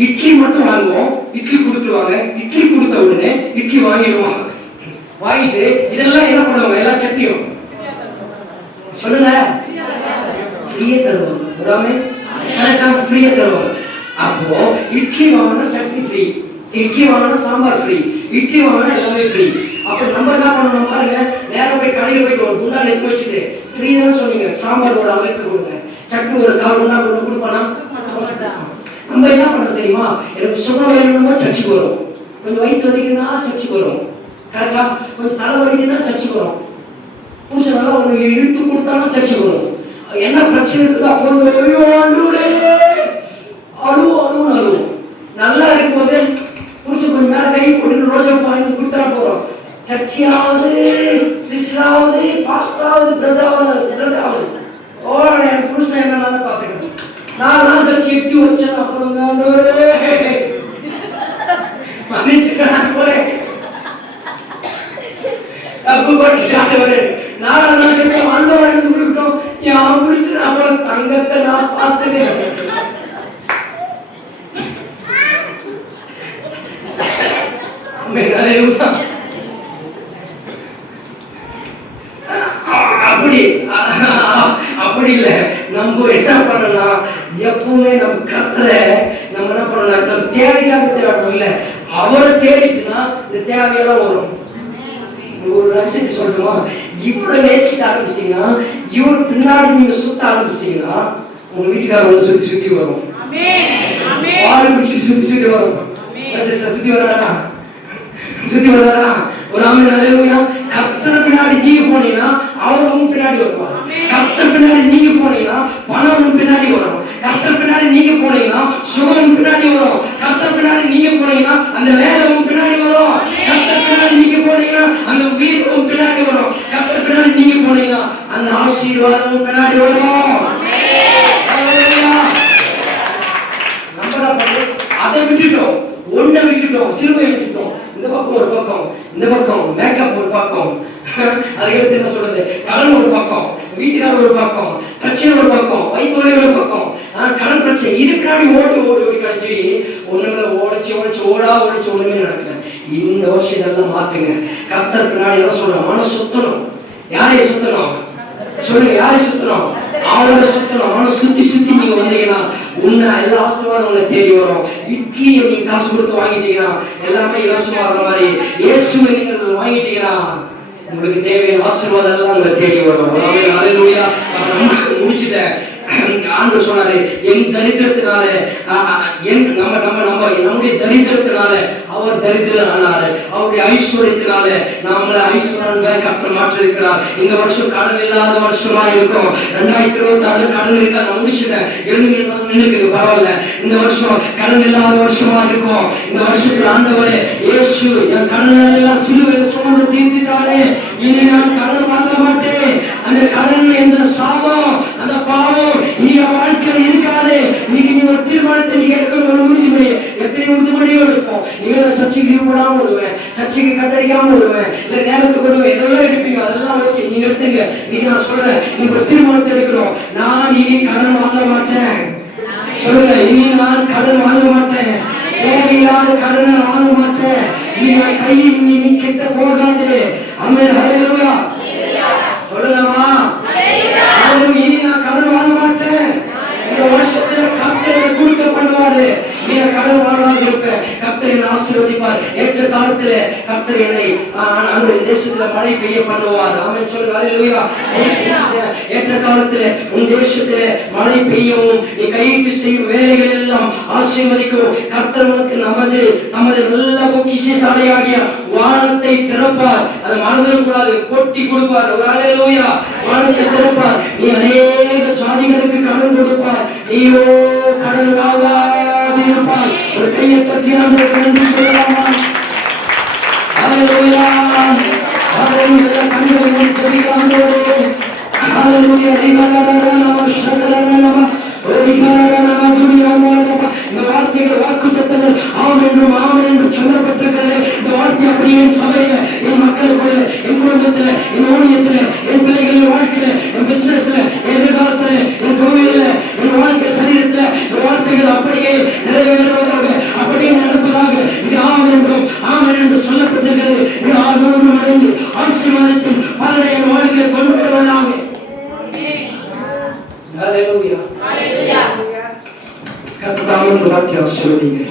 இட்லி மட்டும் வாங்குவோம், இட்லி கொடுத்துருவாங்க. இட்லி கொடுத்த உடனே இட்லி வாங்கிடுவாங்க. வாங்கிட்டு இதெல்லாம் என்ன பண்ணுவாங்க? எல்லா சட்னியும் சொல்லுங்க, ஃப்ரீயா தருவாங்க. எல்லாமே கரெக்டா ஃப்ரீயா தருவாங்க. அப்போ இட்லி வாங்கினா சட்னி ஃப்ரீ, இட்லி வாங்கினா சாம்பார் ஃப்ரீ, இட்லி வாங்கினா எல்லாமே ஃப்ரீ. அப்ப நம்ம என்ன பண்ணணும் பாருங்க, நேரம் போய் கடையில் போயிட்டு ஒரு குண்டா எடுத்து வச்சுட்டு ஃப்ரீ தான் சொன்னீங்க, சாம்பார் ஒரு அளவுக்கு கொடுங்க, சட்னி ஒரு கால் குண்டா கொடுப்பானா? நம்ம என்ன பண்ண தெரியுமா? எனக்கு சுகம் வேணுமோ சர்ச்சுக்கு வரும், கொஞ்சம் வயிற்று வலிக்குதுன்னா சர்ச்சுக்கு வரும், கரெக்டா? கொஞ்சம் தலை வலிக்குதுன்னா சர்ச்சுக்கு வரும், புருஷன் நல்லா உனக்கு இழுத்து கொடுத்தாலும் சர்ச்சுக்கு வரும். என்ன பிரச்சனை இருக்குதோ அப்போ வந்து ஐயோ ஆண்டவரே அழுவும் அழுவும். நல்லா இருக்கும்போது புருஷன் கொஞ்சம் மேல கை போட்டு ரோஜா வாங்கி கொடுத்தா போறோம். சர்ச்சியாவது, சிஸ்டராவது, பாஸ்டராவது, பிரதாவது ஓட என் புருஷன் என்ன பார்த்துக்கணும். 4 நாள் கழிச்சு எப்படி வச்சேன் அப்புறம் மன்னிச்சுக்கான போறேன், தப்பு பண்ணிட்டு 4 நாள் கழிச்சு ஆண்டவரை வாங்கி கொடுக்கட்டும். என் புருஷன் அப்புறம் தங்கத்தை நான் பார்த்துனேன். அப்படி இல்ல. நம்ம என்ன பண்ணலாம், எப்பவுமே நம்ம கர்த்தரை நம்ம என்ன பண்ணலாம், நம்ம தேவைக்காக தேடணும் இல்ல, அவரை தேடிச்சுன்னா இந்த தேவையெல்லாம் வரும். ஒரு ரகசியத்தை சொல்லணுமா? இவ்வளவு நேசிக்க ஆரம்பிச்சிட்டீங்கன்னா, இவரு பின்னாடி நீங்க சுத்த ஆரம்பிச்சிட்டீங்கன்னா உங்க வீட்டுக்காரர் வந்து சுத்தி சுத்தி வரும், சுத்தி வரும். சுத்தி வராரா? சுத்தி வராரா? ஒரு ஆமென். கர்த்தர் பின்னாடி நீங்க போனீங்கன்னா அவரும் பின்னாடி வருவார். கர்த்தர் பின்னாடி நீங்க போனீங்கன்னா பணம் பின்னாடி வரும். கர்த்தர் பின்னாடி நீங்க போனீங்கன்னா சுகம் பின்னாடி வரும். கர்த்தர் பின்னாடி நீங்க போனீங்கன்னா அந்த வேலையும் பின்னாடி வரும். கர்த்தர் பின்னாடி நீங்க போனீங்கன்னா அந்த வீடும் பின்னாடி வரும். கர்த்தர் பின்னாடி நீங்க போனீங்கன்னா அந்த ஆசீர்வாதமும் பின்னாடி வரும். அதை விட்டுட்டோம், ஒன்றை விட்டுட்டோம், சிறுவை விட்டுட்டோம். இந்த பக்கம் ஒரு பக்கம், இந்த பக்கம் மேக்கப் ஒரு பக்கம், அதுக்கடுத்து என்ன சொல்றது, கடன் ஒரு பக்கம், வீட்டுக்காரர் ஒரு பக்கம், பிரச்சனை ஒரு பக்கம், வயிற்று ஒரு பக்கம், கடன் பிரச்சனை, இது பின்னாடி ஓடி கடைசி ஒண்ணுமே ஓடிச்சு ஒண்ணுமே நடக்கல. இந்த வருஷம் இதெல்லாம் மாத்துங்க. கர்த்தர் பின்னாடி தான் சொல்றோம், மனம் சுத்தணும். யாரை சுத்தணும் சொல்லுங்க, யாரை சுத்தணும்? அவளை சுத்தணும். மனம் சுத்தி நீங்க வந்தீங்கன்னா உன்னை எல்லா ஆசீர்வாதம் உங்களை தேடி வரும். இட்லியை நீங்க காசு கொடுத்து வாங்கிட்டீங்கன்னா எல்லாமே இலவசமா வர மாதிரி இயேசுவை நீங்க வாங்கிட்டீங்கன்னா உங்களுக்கு தேவையான ஆசீர்வாதம் எல்லாம் உங்களை தேடி வரும். ஹல்லேலூயா. முடிச்சுட்டேன். ஆண்டவர் சொன்னாரு, என் தரித்திரத்தினால நம்முடைய தரித்திரத்தினால அவர் தரித்திரர் ஆனாரு, அவருடைய ஐஸ்வர்யத்தினால நம்மளை ஐஸ்வர்யன் கர்த்தர் மாற்றிருக்கிறார். இந்த வருஷம் கடன் இல்லாத வருஷமா இருக்கும். 2026 கடன் இருக்கா? நான் முடிச்சுட்டேன். நின்னுக்கு பரவாயில்ல. இந்த வருஷம் கடன் இல்லாத வருஷமா இருக்கும். இந்த வருஷத்துல ஆண்டவரே இயேசு என் கடன் எல்லாம் சிலுவையில் சுமந்து தீர்த்துட்டாரு. இனி நான் கடன் வாங்க மாட்டேன். அந்த கடன் என்ற சாபம், அந்த பாவம் இனி வாழ்க்கையில் இருக்காது. இன்னைக்கு நீ ஒரு தீர்மானத்தை நீங்க எடுக்கணும். ஒரு உறுதிமொழி, எத்தனை உறுதிமொழியோ எடுப்போம். நீங்க சர்ச்சைக்கு லீவ் போடாம விடுவேன், சர்ச்சைக்கு கட்டடிக்காம விடுவேன், இல்ல நேரத்துக்கு விடுவேன், இதெல்லாம் எடுப்பீங்க. அதெல்லாம் ஓகே, நீங்க எடுத்துங்க. நீங்க நான் சொல்றேன், நீங்க ஒரு தீர்மானத்தை எடுக்கணும். நான் இனி கடன் வாங்க மாட்டேன். சொல்லுங்க, இனி நான் கடன் வாங்க மாட்டேன். தேவையில்லாத கடனை வாங்க மாட்டேன். இனி நான் கையில் நீ கிட்ட போகாது. ஆமென். ஹல்லேலூயா. சொல்லுங்கம்மா. இனி நான் கடன் வாங்க மாட்டேன். இந்த வருஷத்துல கர்த்தர் கொடுக்க பண்ணுவாரு. நீ கடன் வாங்காது இருப்ப. கர்த்தர் என்னை ஆசீர்வதிப்பார். ஏற்ற காலத்துல கர்த்தர் என்னை நம்முடைய தேசத்துல மழை பெய்ய பண்ணுவார். ஆமென். சொல்லுங்க. ஹல்லேலூயா. ஏற்ற காலத்துல உன் தேசத்துல மழை பெய்யவும் நீ கையிட்டு செய்யும் வேலைகள் எல்லாம் ஆசீர்வதிக்கும். கர்த்தர் உனக்கு நமது நல்ல பொக்கிஷசாலியாகிய வானத்தை திறப்பார். அதை மறந்துடக்கூடாது. கொட்டி கொடுப்பார். ஹல்லேலூயா. வானத்தை திறப்பார். நீ அநேக ஜாதிகளுக்கு கடன் கொடுப்பார். நீயோ கடன் வாங்காது இருப்பார். ஒரு கையை தட்டி நன்றி சொல்லலாமா? ஹல்லேலூயா. ஹல்லேலூயா. கண்களை மூடி ஜெபிக்கலாம். ஹல்லேலூயா. இந்த வார்த்தைகள் வாக்குத்தத்தங்கள் ஆம் என்று சொல்லப்பட்டிருக்கிறது. இந்த வார்த்தை அப்படியே என் சபையில, என் மக்களுக்குள்ள, என் குடும்பத்துல, என் ஊழியத்துல, என் பிள்ளைகளின் வாழ்க்கையில, என் பிசினஸ்ல, எதிர்காலத்துல கர்த்தர் இந்த வார்த்தையை ஆசீர்வதிங்க.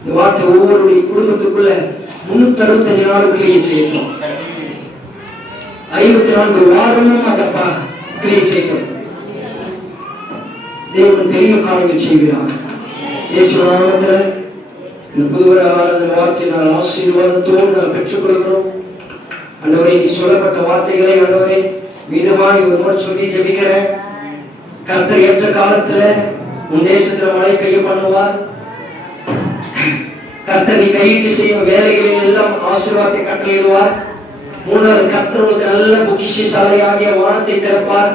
இந்த வார்த்தை ஒவ்வொருடைய குடும்பத்துக்குள்ள 365 நாள் கிரியை செய்யட்டும். 54 வாரமும் அதப்பா கிரியை செய்யட்டும். தேவன் பெரிய காரியங்கள் செய்கிறார். இயேசு நாமத்தில் இந்த புதுவர ஆராதனை வார்த்தையினால் ஆசீர்வாதத்தோடு நாம் பெற்றுக் கொள்கிறோம். ஆண்டவரே, நீ சொல்லப்பட்ட வார்த்தைகளை ஆண்டவரே மீதமாய் ஒரு முறை சொல்லி ஜெபிக்கிறேன். கர்த்தர் ஏற்ற காலத்துல உன் தேசத்துல மழை பெய்ய பண்ணுவார். கர்த்தர் நீ கையிட்டு செய்யும் வேலைகளில் எல்லாம் ஆசீர்வாதத்தை கட்டளையிடுவார். 3வது, கர்த்தர் உனக்கு நல்ல பொக்கிஷசாலியாகிய வானத்தை திறப்பார்.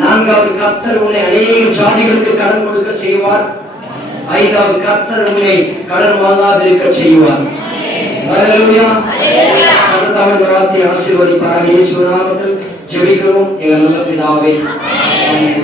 4வது, கர்த்தர் உன்னை அநேக ஜாதிகளுக்கு கடன் கொடுக்க செய்வார். 5வது, கர்த்தர் உன்னை கடன் வாங்காதிருக்க செய்வார். ஹல்லேலூயா. கர்த்தர் இந்த வார்த்தையை ஆசீர்வதிப்பார். இயேசு நாமத்தில் ஜெபிக்கிறோம் எங்கள் நல்ல பிதாவே. ஆமென்.